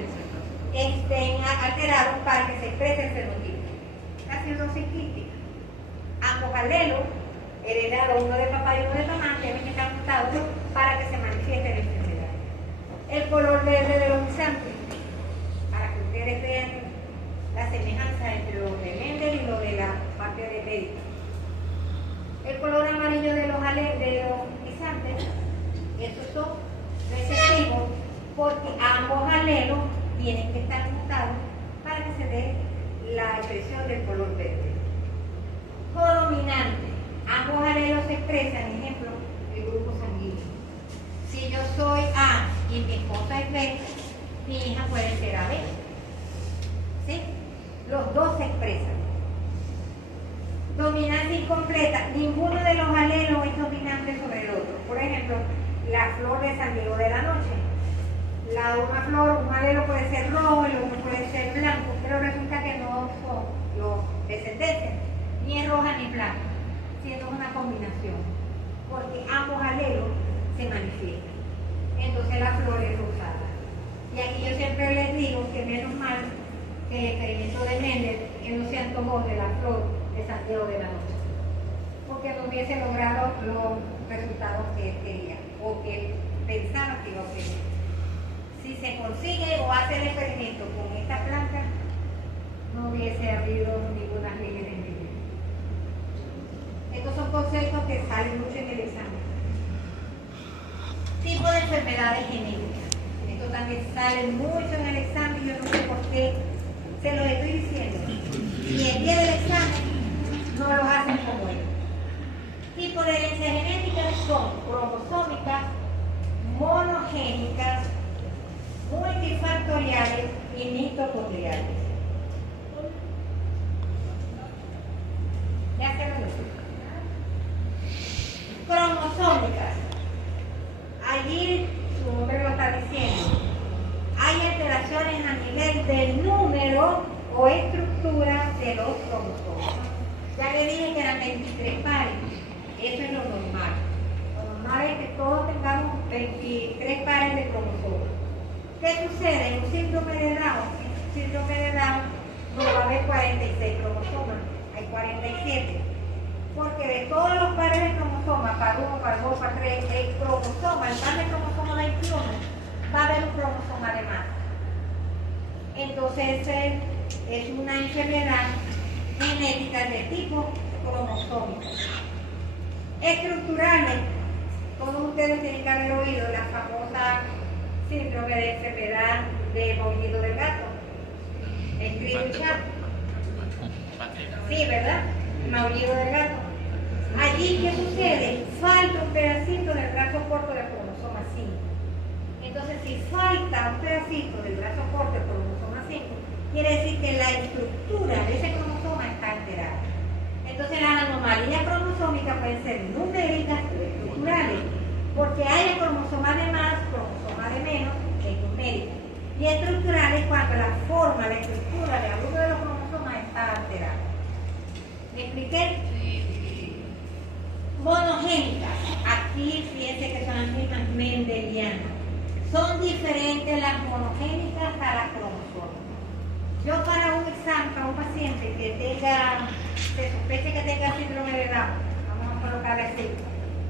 estén alterados para que se exprese el fenotipo. La cirrosis quística. Ambos alelos, heredados uno de papá y uno de mamá, deben estar mutados para que se manifieste la enfermedad. El color verde de los guisantes, para que ustedes vean la semejanza entre lo de Mendel y lo de la parte de médica. El color amarillo de los guisantes, estos son recesivos porque ambos alelos tienen que estar mutados para que se dé la expresión del color verde. Codominante, ambos alelos se expresan, ejemplo, el grupo sanguíneo. Si yo soy A y mi esposa es B, mi hija puede ser AB. los dos se expresan. Dominancia incompleta, ninguno de los alelos es dominante sobre el otro. Por ejemplo, la flor de San Diego de la Noche. Una flor, un alelo puede ser rojo, el otro puede ser blanco, pero resulta que no son los descendientes, ni es roja ni blanca, siendo una combinación, porque ambos alelos se manifiestan. Entonces la flor es rosada. Y aquí yo siempre les digo que menos mal que el experimento de Mendel, que no se antojó de la flor de San Diego de la Noche, porque no hubiese logrado los resultados que él quería o que él pensaba que iba a obtener. Si se consigue o hace el experimento con esta planta, no hubiese habido ninguna ley de envidia. Estos son conceptos que salen mucho en el examen. Tipo de enfermedades genéticas. Esto también sale mucho en el examen y yo no sé por qué se lo estoy diciendo. Y el día del examen no lo hacen como él. Tipo de herencias genéticas son cromosómicas, monogénicas, multifactoriales y mitocondriales. Ya se lo digo. Cromosómicas. Allí su nombre lo está diciendo. Hay alteraciones a nivel del número o estructura de los cromosomas. Ya le dije que eran 23 pares. Eso es lo normal. Lo normal es que todos tengamos 23 pares de cromosomas. ¿Qué sucede? En un síndrome de Down no va a haber 46 cromosomas, hay 47. Porque de todos los pares de cromosomas, para 1, para 2, para 3, el cromosoma, el par de cromosoma 21, va a haber un cromosoma de más. Entonces es una enfermedad genética de tipo cromosómico. Estructurales, todos ustedes tienen que haber oído la famosa síndrome de enfermedad de maullido del gato. Escribe el chat. Sí, ¿verdad? Maullido del gato. Allí, ¿qué sucede? Falta un pedacito del brazo corto del cromosoma 5. Entonces, si falta un pedacito del brazo corto del cromosoma 5, quiere decir que la estructura de ese cromosoma está alterada. Entonces, las anomalías cromosómicas pueden ser numéricas o estructurales, porque hay el cromosoma de más, cromosoma de menos, es numérica. Y estructurales cuando la forma, la estructura de alguno de los cromosomas está alterada. ¿Me expliqué? Monogénicas. Aquí fíjense que son las mismas mendelianas. Son diferentes las monogénicas a las cromosómicas. Yo para un examen, para un paciente que tenga, se sospeche que tenga síndrome de Down, vamos a colocarle así,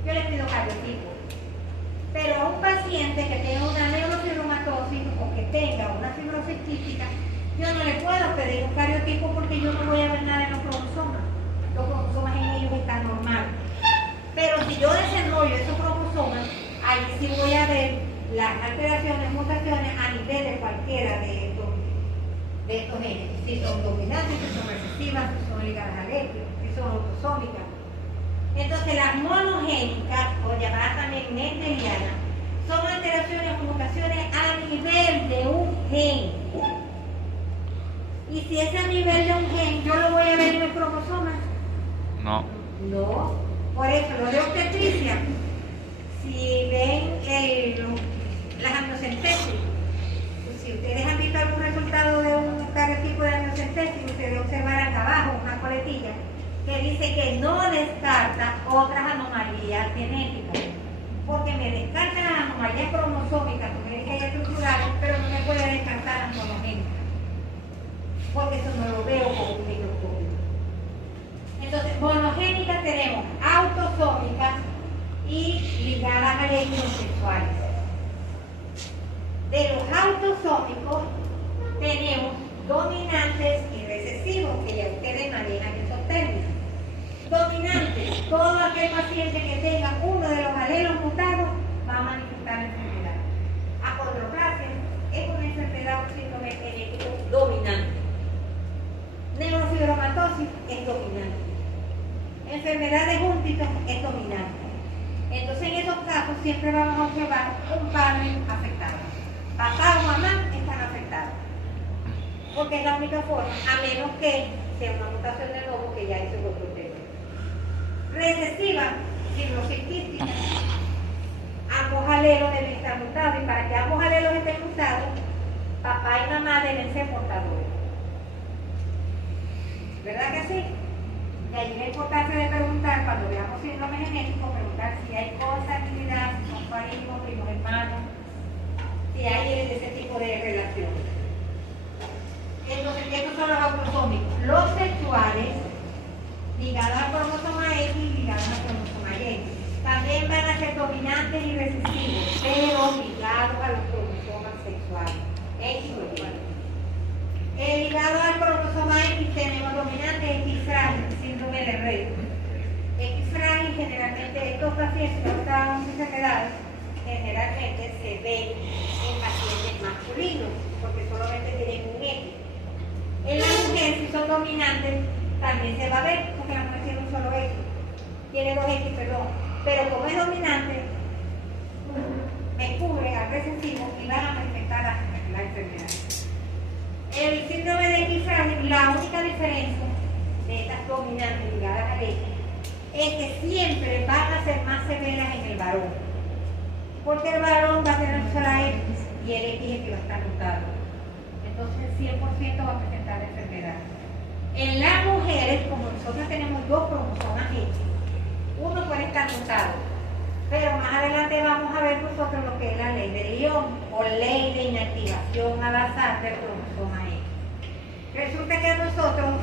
yo le pido cariotipo. Pero a un paciente que tenga una neurofibromatosis o que tenga una fibrosis quística, yo no le puedo pedir un cariotipo porque yo no voy a ver nada en los cromosomas. Los cromosomas en ellos están normales. Pero si yo desarrollo esos cromosomas, ahí sí voy a ver las alteraciones, mutaciones a nivel de cualquiera de estos genes. Si son dominantes, si son recesivas, si son ligadas al éxito, si son autosómicas. Entonces las monogénicas, o llamadas también mendelianas, son alteraciones o mutaciones a nivel de un gen. Y si es a nivel de un gen, ¿yo lo voy a ver en el cromosoma? No. No. Por eso, lo de obstetricia, si ven las amniocentesis, si ustedes han visto algún resultado de un cariotipo de amniocentesis, ustedes observarán acá abajo una coletilla que dice que no descarta otras anomalías genéticas, porque me descarta las anomalías cromosómicas, numéricas y estructurales, pero no me puede descartar las monogénicas, porque eso no lo veo con un microscopio. Entonces, monogénicas tenemos autosómicas y ligadas a leyes sexuales. De los autosómicos tenemos dominantes y recesivos, que ya ustedes manejan esos términos. Dominantes, todo aquel paciente que tenga uno de los alelos mutados va a manifestar enfermedad. Acondroplasia es una enfermedad, un síndrome genético dominante. Neurofibromatosis es dominante. Enfermedad de Huntington es dominante. Entonces, en esos casos siempre vamos a observar un padre afectado. Papá o mamá están afectados. porque es la única forma, a menos que sea una mutación del lobo, que ya eso es otro tema. Recesiva, fibrocística. Ambos alelos deben estar mutados, y para que ambos alelos estén mutados, papá y mamá deben ser portadores. ¿Verdad que sí? Y ahí la importancia de preguntar, cuando veamos síndrome genético, preguntar si hay consanguinidad, si son primos, primos hermanos, si hay ese tipo de relación. Entonces, estos son los autosómicos. Los sexuales, ligados al cromosoma X y ligados al cromosoma Y. También van a ser dominantes y recesivos, pero ligados a los cromosomas sexuales. X o Y. Ligado al cromosoma X tenemos dominante X frágil, síndrome de Rett. X frágil, generalmente estos pacientes no estaban en enfermedades, generalmente se ven en pacientes masculinos, porque solamente tienen un X. En la mujer, si son dominantes, también se va a ver, porque la mujer tiene un solo X. Tiene dos X, perdón. Pero como es dominante, me cubre al recesivo y van a manifestar la enfermedad. El síndrome de X frágil, la única diferencia de estas dominantes ligadas al X es que siempre van a ser más severas en el varón. Porque el varón va a tener sola X y el X es el que va a estar mutado. Entonces 100% va a presentar la enfermedad. En las mujeres, como nosotros tenemos dos cromosomas X, uno puede estar mutado, pero más adelante vamos a ver nosotros lo que es la ley de Lyon o ley de inactivación al azar del cromosoma X. Resulta que nosotros,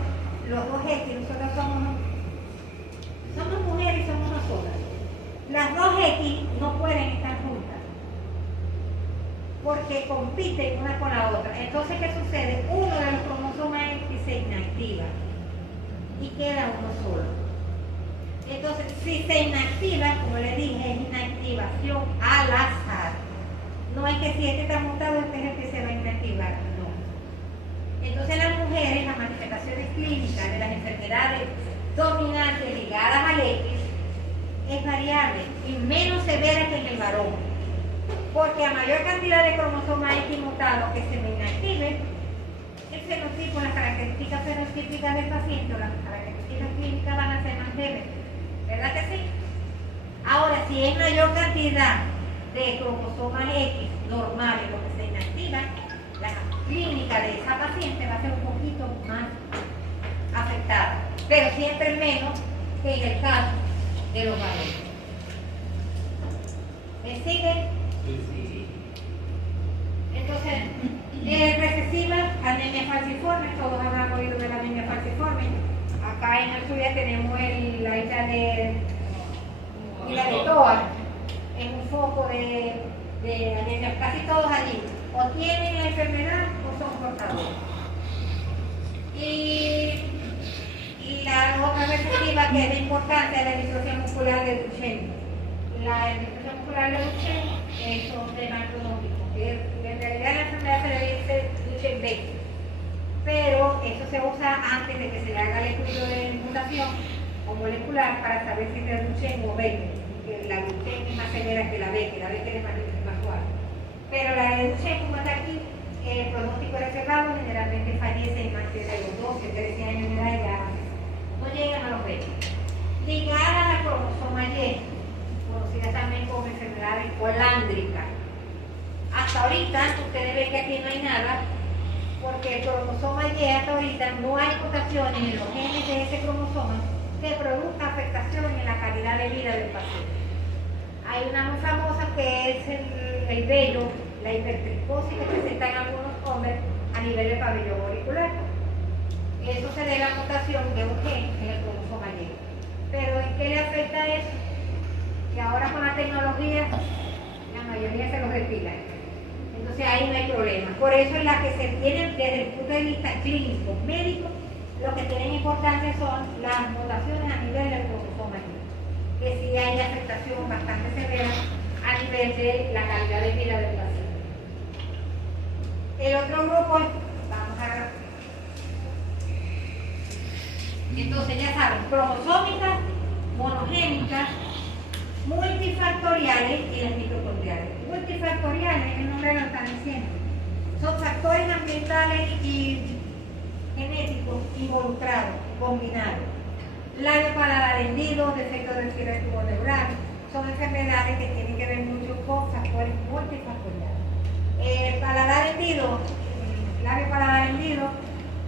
los dos X, nosotros somos mujeres y somos nosotras. Las dos X no pueden estar juntas porque compiten una con la otra. Entonces, ¿qué sucede? Uno de los cromosomas X se inactiva y queda uno solo. Entonces, si se inactiva, como le dije, es inactivación al azar. No es que si este está mutado, este es el que se va a inactivar, no. Entonces, las mujeres, las manifestaciones clínicas de las enfermedades dominantes ligadas al X es variable y menos severa que en el varón. Porque a mayor cantidad de cromosomas X mutados que se me inactive, el fenotipo, las características fenotípicas del paciente o las características clínicas van a ser más leves. ¿Verdad que sí? Ahora, si es mayor cantidad de cromosomas X normales lo que se inactiva, la clínica de esa paciente va a ser un poquito más afectada, pero siempre menos que en el caso de los varones. ¿Me sigue? Sí. Entonces, recesiva, anemia falciforme, todos habrán oído de la anemia falciforme. Acá en Asturias tenemos la isla de Toa, es un foco de anemia, casi todos allí, o tienen la enfermedad o son portadores. Y la otra recesiva que es de importancia es la distrofia muscular de Duchenne. La distrofia muscular de Duchenne son de macronótico, que en realidad la enfermedad se le dice Duchenne Beck, pero eso se usa antes de que se le haga el estudio de mutación o molecular para saber si es de Duchenne o Beck, que la Duchenne es más severa que la Beck es más suave. Pero la de Duchenne, como está aquí, el pronóstico es reservado, generalmente fallece más de los 12, 13 años de edad, ya no llegan a los 20. Ligada a la cromosoma Y, conocida también como enfermedad colándrica. Hasta ahorita, ustedes ven que aquí no hay nada, porque el cromosoma Y hasta ahorita no hay mutaciones en los genes de ese cromosoma que produzca afectación en la calidad de vida del paciente. Hay una muy famosa que es el vello, la hipertricosis que presenta en algunos hombres a nivel del pabellón auricular. Eso se debe a la mutación de un gen en el cromosoma Y. Pero ¿en qué le afecta eso? Que ahora con la tecnología la mayoría se lo retiran. Entonces ahí no hay problema. Por eso en la que se tienen desde el punto de vista clínico, médico, lo que tienen importancia son las mutaciones a nivel del cromosoma Y, que sí hay afectación bastante severa a nivel de la calidad de vida del paciente. El otro grupo, vamos a... Entonces ya saben, cromosómicas, monogénicas, multifactoriales y las mitocondriales. Multifactoriales, el nombre lo está diciendo. Son factores ambientales y involucrados, combinados. Labio paladar hendido, defecto respirativo neural, son enfermedades que tienen que ver mucho con factores multifactoriales. Paladar hendido, labio paladar hendido,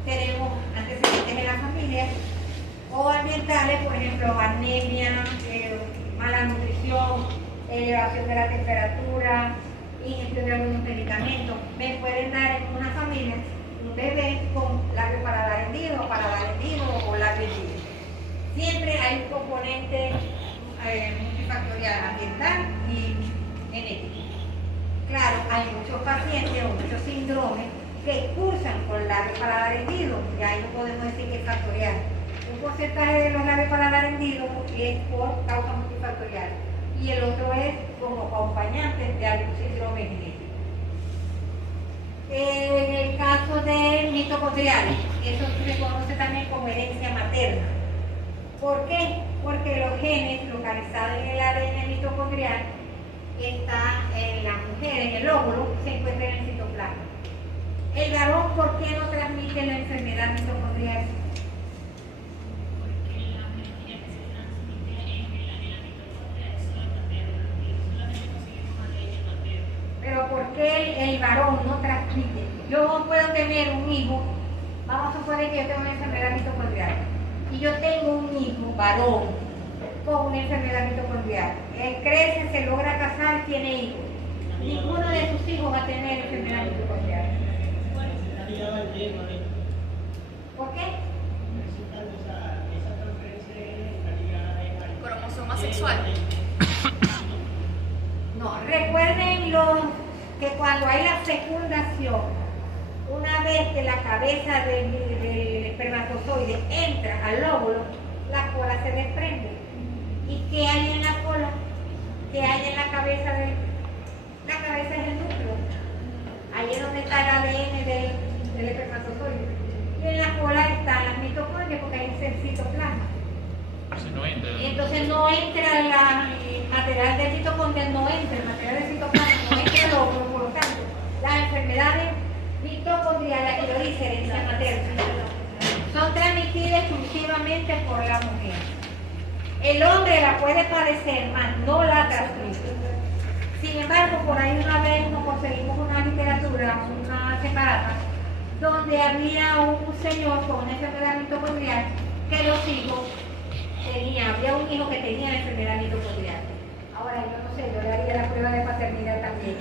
tenemos antecedentes en la familia o ambientales, por ejemplo, anemia, mala nutrición, elevación de la temperatura, ingestión de algunos medicamentos. Me pueden dar en una familia un bebé con labio paladar hendido o labio hendido. Siempre hay un componente multifactorial ambiental y genético. Claro, hay muchos pacientes o muchos síndromes que cursan con labio paladar hendido, y ahí no podemos decir que es factorial. Un porcentaje de los labios paladar hendidos es por causa multifactorial y el otro es como acompañante de algún síndrome genético. En el caso de mitocondriales, eso se conoce también como herencia materna. ¿Por qué? Porque los genes localizados en el ADN mitocondrial están en la mujer, en el óvulo, se encuentran en el citoplasma. El varón, ¿por qué no transmite la enfermedad mitocondrial? Pero ¿por qué el varón no transmite? Yo puedo tener un hijo, vamos a suponer que yo tengo una enfermedad mitocondrial, y yo tengo un hijo varón con una enfermedad mitocondrial. Él crece, se logra casar, tiene hijos. Ninguno de sus hijos va a tener enfermedad mitocondrial. ¿Por qué? Cromosoma sexual. No, recuerden que cuando hay la fecundación, una vez que la cabeza del espermatozoide entra al óvulo, la cola se desprende. ¿Y qué hay en la cola? ¿Qué hay en la cabeza? La cabeza es el núcleo. Ahí es donde está el ADN del espermatozoide. Y en la cola están las mitocondrias porque ahí es el citoplasma. Y entonces no entra el material del mitocondria, no entra el material del citoplasma, no entra el óvulo, por lo tanto, las enfermedades mitocondriales, que lo dice herencia materna, son transmitidas exclusivamente por la mujer. El hombre la puede padecer, mas no la transmite. Sin embargo, por ahí una vez nos conseguimos una literatura, una separata, donde había un señor con una enfermedad mitocondrial que los hijos había un hijo que tenía la enfermedad mitocondrial. Ahora yo no sé, yo le haría la prueba de paternidad también.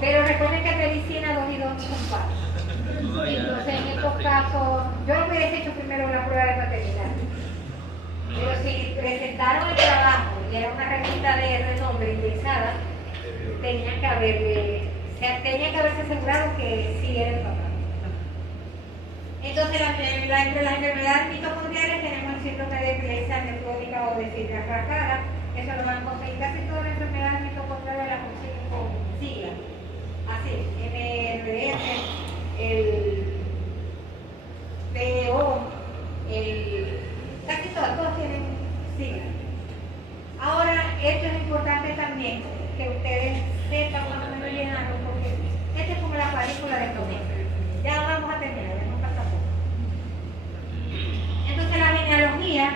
Pero recuerden que en medicina 2 y 2 no son pares. Entonces en estos casos, yo no hubiese hecho primero la prueba de paternidad. Pero si presentaron el trabajo y era una revista de renombre indexada, tenían que haberse asegurado que sí era el papá. Entonces, entre las enfermedades mitocondriales tenemos el síndrome de epilepsia nefrótica o de fibra rara. Eso lo van a conseguir casi todas las enfermedades mitocondriales, las consiguen con siglas. Así, MRS, el PO, casi todos tienen siglas. Ahora, esto es importante también que ustedes sepan más o menos llenarlo, porque esta es como la película de Prometeo. Ya vamos a terminar. Entonces la genealogía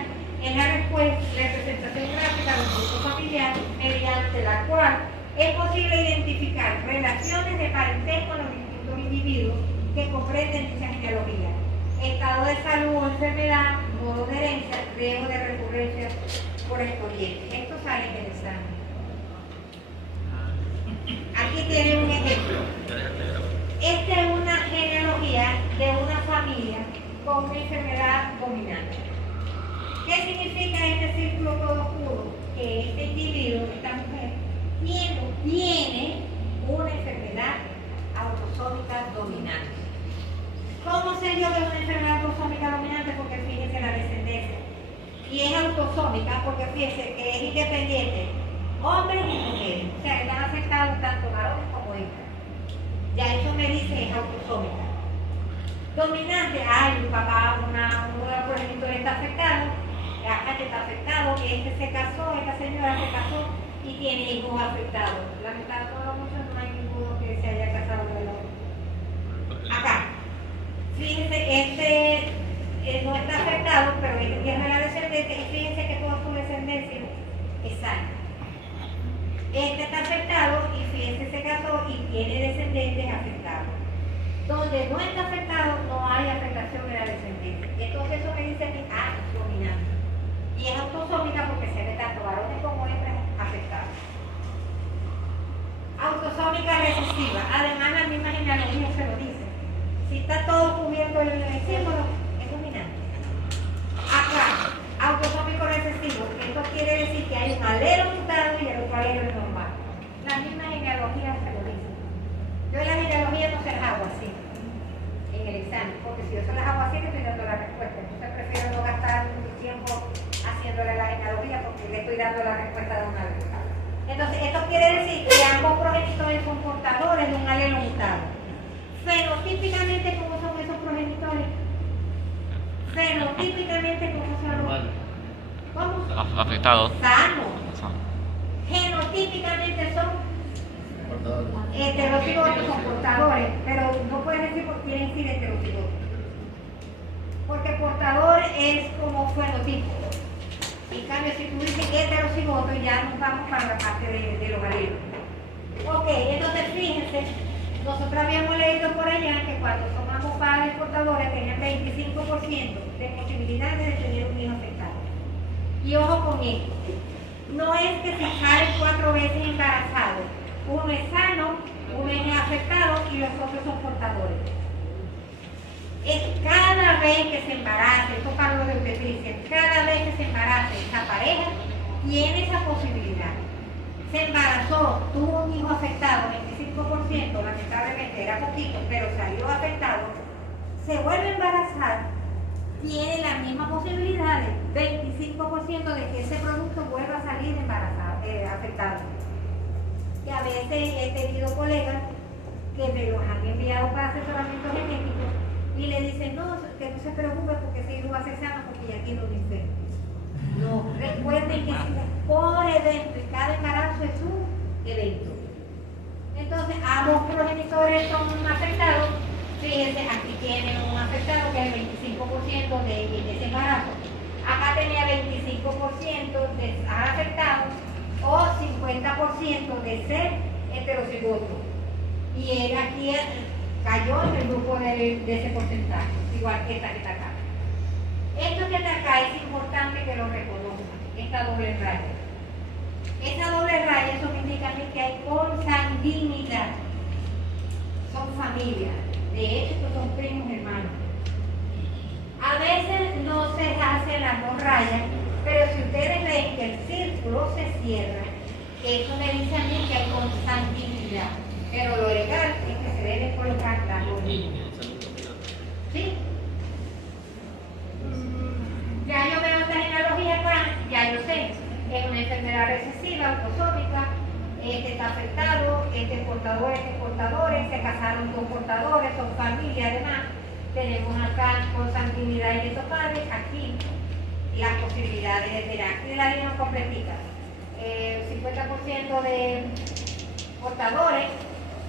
es la representación gráfica del grupo familiar mediante la cual es posible identificar relaciones de parentesco en los distintos individuos que comprenden dicha genealogía, estado de salud o enfermedad, modo de herencia, riesgo de recurrencia por expediente. Esto sale en el examen. Aquí tienen un ejemplo. Esta es una genealogía de una familia con una enfermedad dominante. ¿Qué significa este círculo todo oscuro? Que este individuo, esta mujer, tiene una enfermedad autosómica dominante. ¿Cómo sé yo que es una enfermedad autosómica dominante? Porque fíjense la descendencia. Y es autosómica porque fíjense que es independiente, hombres y mujeres. O sea, están afectados tanto varones como hembras. Ya eso me dice que es autosómica. Dominante, hay un papá, uno de los progenitores está afectado, acá que está afectado, este se casó, esta señora se casó y tiene hijos afectados. Lamentablemente no hay ninguno que se haya casado de la otra. Acá, Este está afectado y fíjense, se casó y tiene descendientes afectados. Donde no está afectado, no hay afectación en la descendencia. Entonces eso me dice que es dominante. Y es autosómica porque se ve tanto varones como hembras afectados. Autosómica recesiva. Además, la misma genealogía se lo dice. Si está todo cubierto en el símbolo, es dominante. Acá, autosómico recesivo. Esto quiere decir que hay un alelo mutado y el otro alelo es normal. La misma genealogía se lo dice. Yo en la genealogía no se las hago así, en el examen, porque si yo se las hago así, le estoy dando la respuesta. Entonces prefiero no gastar mi tiempo haciéndole la genealogía porque le estoy dando la respuesta de una vez. Entonces, esto quiere decir que ambos progenitores son portadores de un alelo mutado. Fenotípicamente, ¿cómo son esos progenitores? Fenotípicamente, ¿cómo son? ¿Cómo? Afectado. Sanos. Genotípicamente son heterocigotos, son portadores, pero no puedes decir porque quieren decir heterocigotos. Porque portador es como fenotipo. En cambio, si tú dices heterocigoto, ya nos vamos para la parte de los alelos. Ok, entonces fíjense, nosotros habíamos leído por allá que cuando somos padres portadores tenían 25% de posibilidades de tener un hijo afectado. Y ojo con esto, no es que se salen 4 veces embarazados. Uno es sano, uno es afectado y los otros son portadores. Es cada vez que se embarace, esto Carlos de obstetricia, cada vez que se embarace esa pareja, tiene esa posibilidad. Se embarazó, tuvo un hijo afectado, 25%, lamentablemente era poquito, pero salió afectado, se vuelve a embarazar, tiene la misma posibilidad de 25% de que ese producto vuelva a salir embarazado, afectado. Y a veces he tenido colegas que me los han enviado para asesoramiento genético y le dicen, no, que no se preocupe porque ese hijo va a ser sano porque ya tiene un enfermo. No, recuerden que por evento y cada embarazo es un evento. Entonces, ambos progenitores son afectados. Fíjense, aquí tienen un afectado que es el 25% de ese embarazo. Acá tenía 25% de estar afectado o 50% de ser heterocigoto. Y él aquí cayó en el grupo de ese porcentaje, igual que esta que está acá. Esto que está acá es importante que lo reconozcan, esta doble raya. Esa doble raya, eso me indica que hay consanguinidad. Son familias, de hecho estos son primos hermanos. A veces no se hacen las 2 rayas, pero si ustedes ven que el círculo se cierra, eso me dice a mí que hay consanguinidad. Pero lo legal es que se debe colocar las 2 líneas. ¿Sí? Ya yo veo esta genealogía acá, ya yo sé, es una enfermedad recesiva, autosómica, este está afectado, este es portador, este es portadores, se casaron 2 portadores, son familia además. Tenemos acá consanguinidad y estos padres, aquí las posibilidades de tener, aquí la línea completita, 50% de portadores,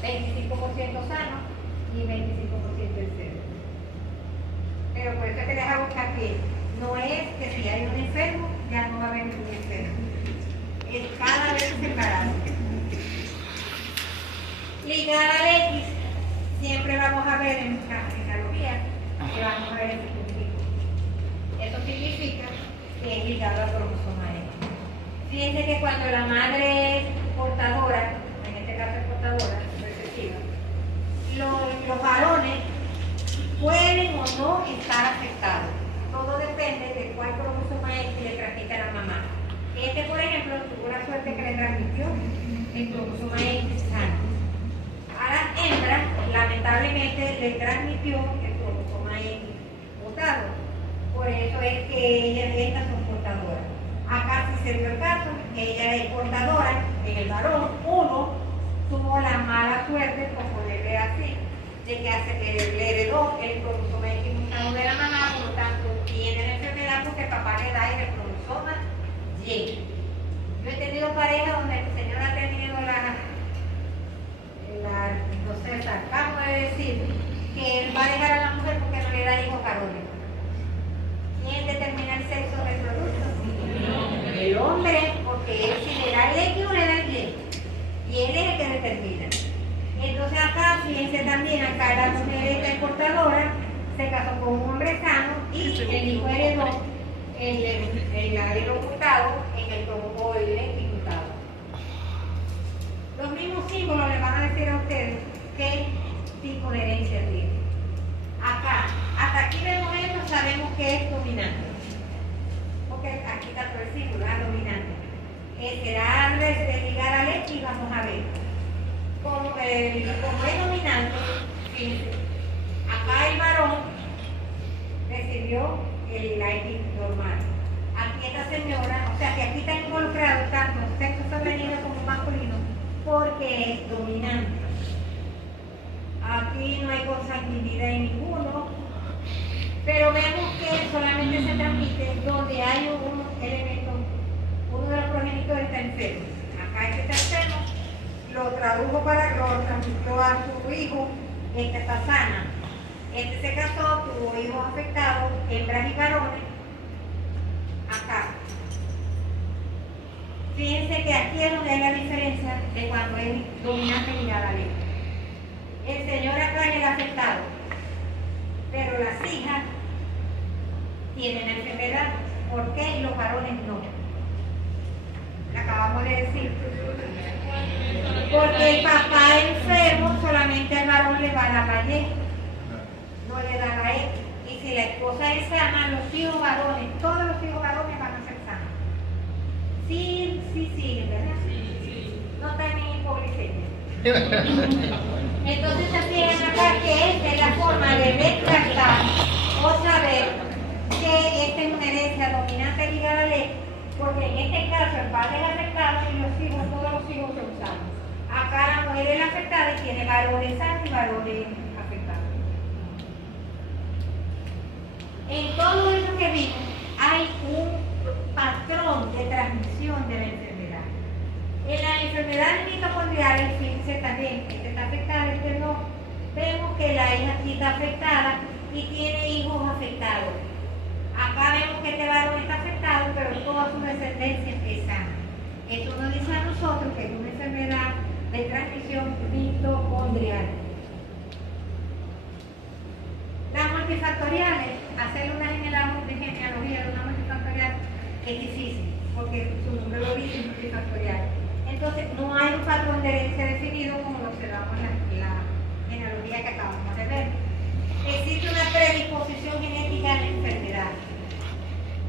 25% sanos y 25% enfermos. Pero por eso es que les hago hincapié, no es que si hay un enfermo, ya no va a haber un enfermo. Es cada vez que se embaraza. Ligada al X, siempre vamos a ver en la genealogía que vamos a ver este puntito. Eso significa que es ligado al cromosoma X. Fíjense que cuando la madre es portadora, en este caso es portadora, recesiva, los varones pueden o no estar afectados. Todo depende de cuál cromosoma X le transmite a la mamá. Este, por ejemplo, tuvo la suerte que le transmitió el cromosoma X sano. A las hembras, lamentablemente, le transmitió el cromosoma X mutado. Por eso es que estas son portadoras. Acá sí se dio el caso, ella es portadora, en el varón, uno tuvo la mala suerte, por ponerle así, de que le heredó el cromosoma X mutado de la mamá, por lo tanto tiene la enfermedad porque el papá le da el cromosoma Y. Yo he tenido parejas donde el señor ha tenido no sé, el sarcasmo de decir que él va a dejar a la mujer porque no le da hijos varones. ¿Quién determina el sexo del producto? El hombre, porque él si le da el X o le da el Y. computadora, se casó con un hombre sano y el hijo heredó el haber ocultado en el tombo del imputado. Los mismos símbolos les van a decir a ustedes qué tipo de herencia tiene. Acá, hasta aquí de momento sabemos que es dominante. Porque aquí está todo el símbolo, es dominante. Será de ligar a leche y vamos a ver. Como es dominante, fíjense, acá el varón recibió el lighting normal. Aquí esta señora, o sea que aquí está involucrado tanto sexo femenino como masculino porque es dominante. Aquí no hay consanguinidad en ninguno, pero vemos que solamente se transmite donde hay un elemento, uno de los progenitores está enfermo. Acá este está enfermo, lo transmitió a su hijo, esta está sana. Este se casó, tuvo hijos afectados, hembras y varones. Acá. Fíjense que aquí es donde hay la diferencia de cuando es dominante ligada a la ley. El señor acá es el afectado, pero las hijas tienen la enfermedad. ¿Por qué? Y los varones no. Le acabamos de decir. Porque el papá enfermo solamente al varón le va a dar la Y, no le da la X. Y si la esposa es sana, los hijos varones, todos los hijos varones van a ser sanos. Sí, ¿verdad? Sí. No está ni hipoglicemia. Entonces se fijan acá que esta es la forma de descartar o saber que esta es una herencia dominante ligada a la ley, porque en este caso el padre es afectado y los hijos, todos los hijos son sanos. Acá la mujer es la afectada y tiene varones sanos y varones afectados. En todo eso que vimos hay un patrón de transmisión de la enfermedad. En las enfermedades mitocondriales, fíjense también, este está afectado, este no. Vemos que la hija aquí está afectada y tiene hijos afectados. Acá vemos que este varón está afectado, pero toda su descendencia es sana. Eso nos dice a nosotros que es una enfermedad de transmisión mitocondrial. Las multifactoriales, hacer una genealogía de una multifactorial es difícil, porque su nombre lo dice, multifactorial. Entonces, no hay un patrón de herencia definido como lo observamos en la genealogía que acabamos de ver. Existe una predisposición genética a la enfermedad.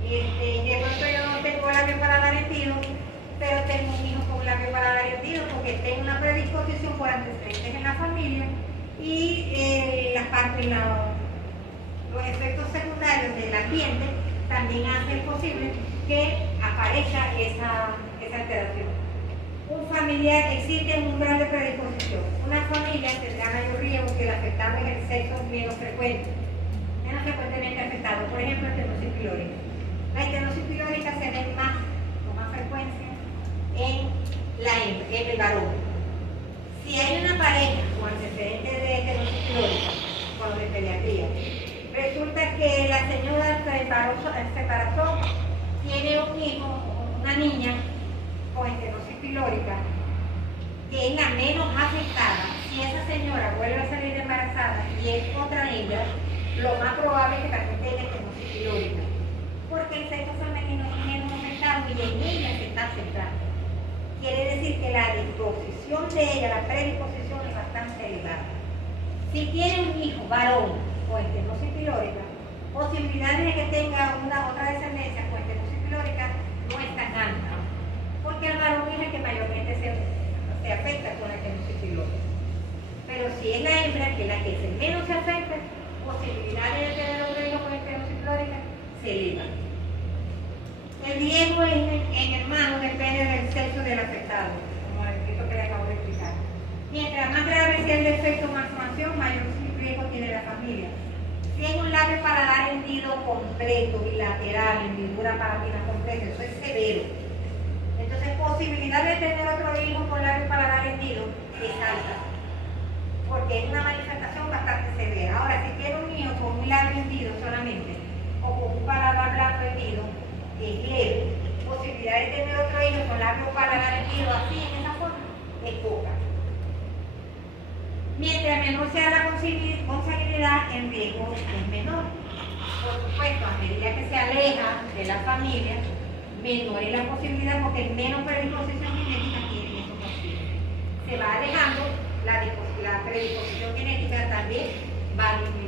De pronto yo no tengo labio paladar hendido, pero tengo un hijo con labio paladar hendido porque tengo una predisposición por antecedentes en la familia y los efectos secundarios del ambiente también hacen posible que aparezca esa alteración. Un familiar existe un grado de predisposición. Una familia tendrá mayor riesgo que el afectado es el sexo menos frecuentemente afectado. Por ejemplo, estenosis pilórica. La estenosis pilórica se ve con más frecuencia en el varón. Si hay una pareja con antecedentes de estenosis pilórica, con los de pediatría, resulta que la señora se embarazó, tiene un hijo, una niña con estenosis pilórica, que es la menos afectada. Si esa señora vuelve a salir embarazada y es otra hembra, lo más probable es que también tenga estenosis pilórica, porque el sexo femenino es menos afectado y en ella se está afectando. Quiere decir que la disposición de ella, la predisposición es bastante elevada. Si tiene un hijo varón con estenosis pilórica, posibilidades de que tenga otra descendencia con estenosis pilórica no es tan alta, porque el varón es el que mayormente se afecta con la estenosis pilórica. Pero si es la hembra, que es la que menos se afecta, posibilidades de tener otro hijo con estenosis pilórica se elevan. El riesgo en hermanos depende del sexo del afectado, como esto que le acabo de explicar. Mientras más grave sea el defecto o malformación, mayor riesgo tiene la familia. Si es un labio paladar hendido completo, bilateral, hendidura palatina completa, eso es severo. Entonces, posibilidad de tener otro hijo con labio paladar hendido es alta, porque es una manifestación bastante severa. Ahora, si tiene un hijo con un labio hendido solamente, o con un paladar blando hendido, es leve. Posibilidad de tener otro hijo con labio paladar hendido así, en esa forma, es poca. Mientras menor sea la consanguinidad, el riesgo es menor. Por supuesto, a medida que se aleja de la familia, menor es la posibilidad porque menos predisposición genética tienen esos pacientes. Se va alejando, la predisposición genética también va disminuyendo.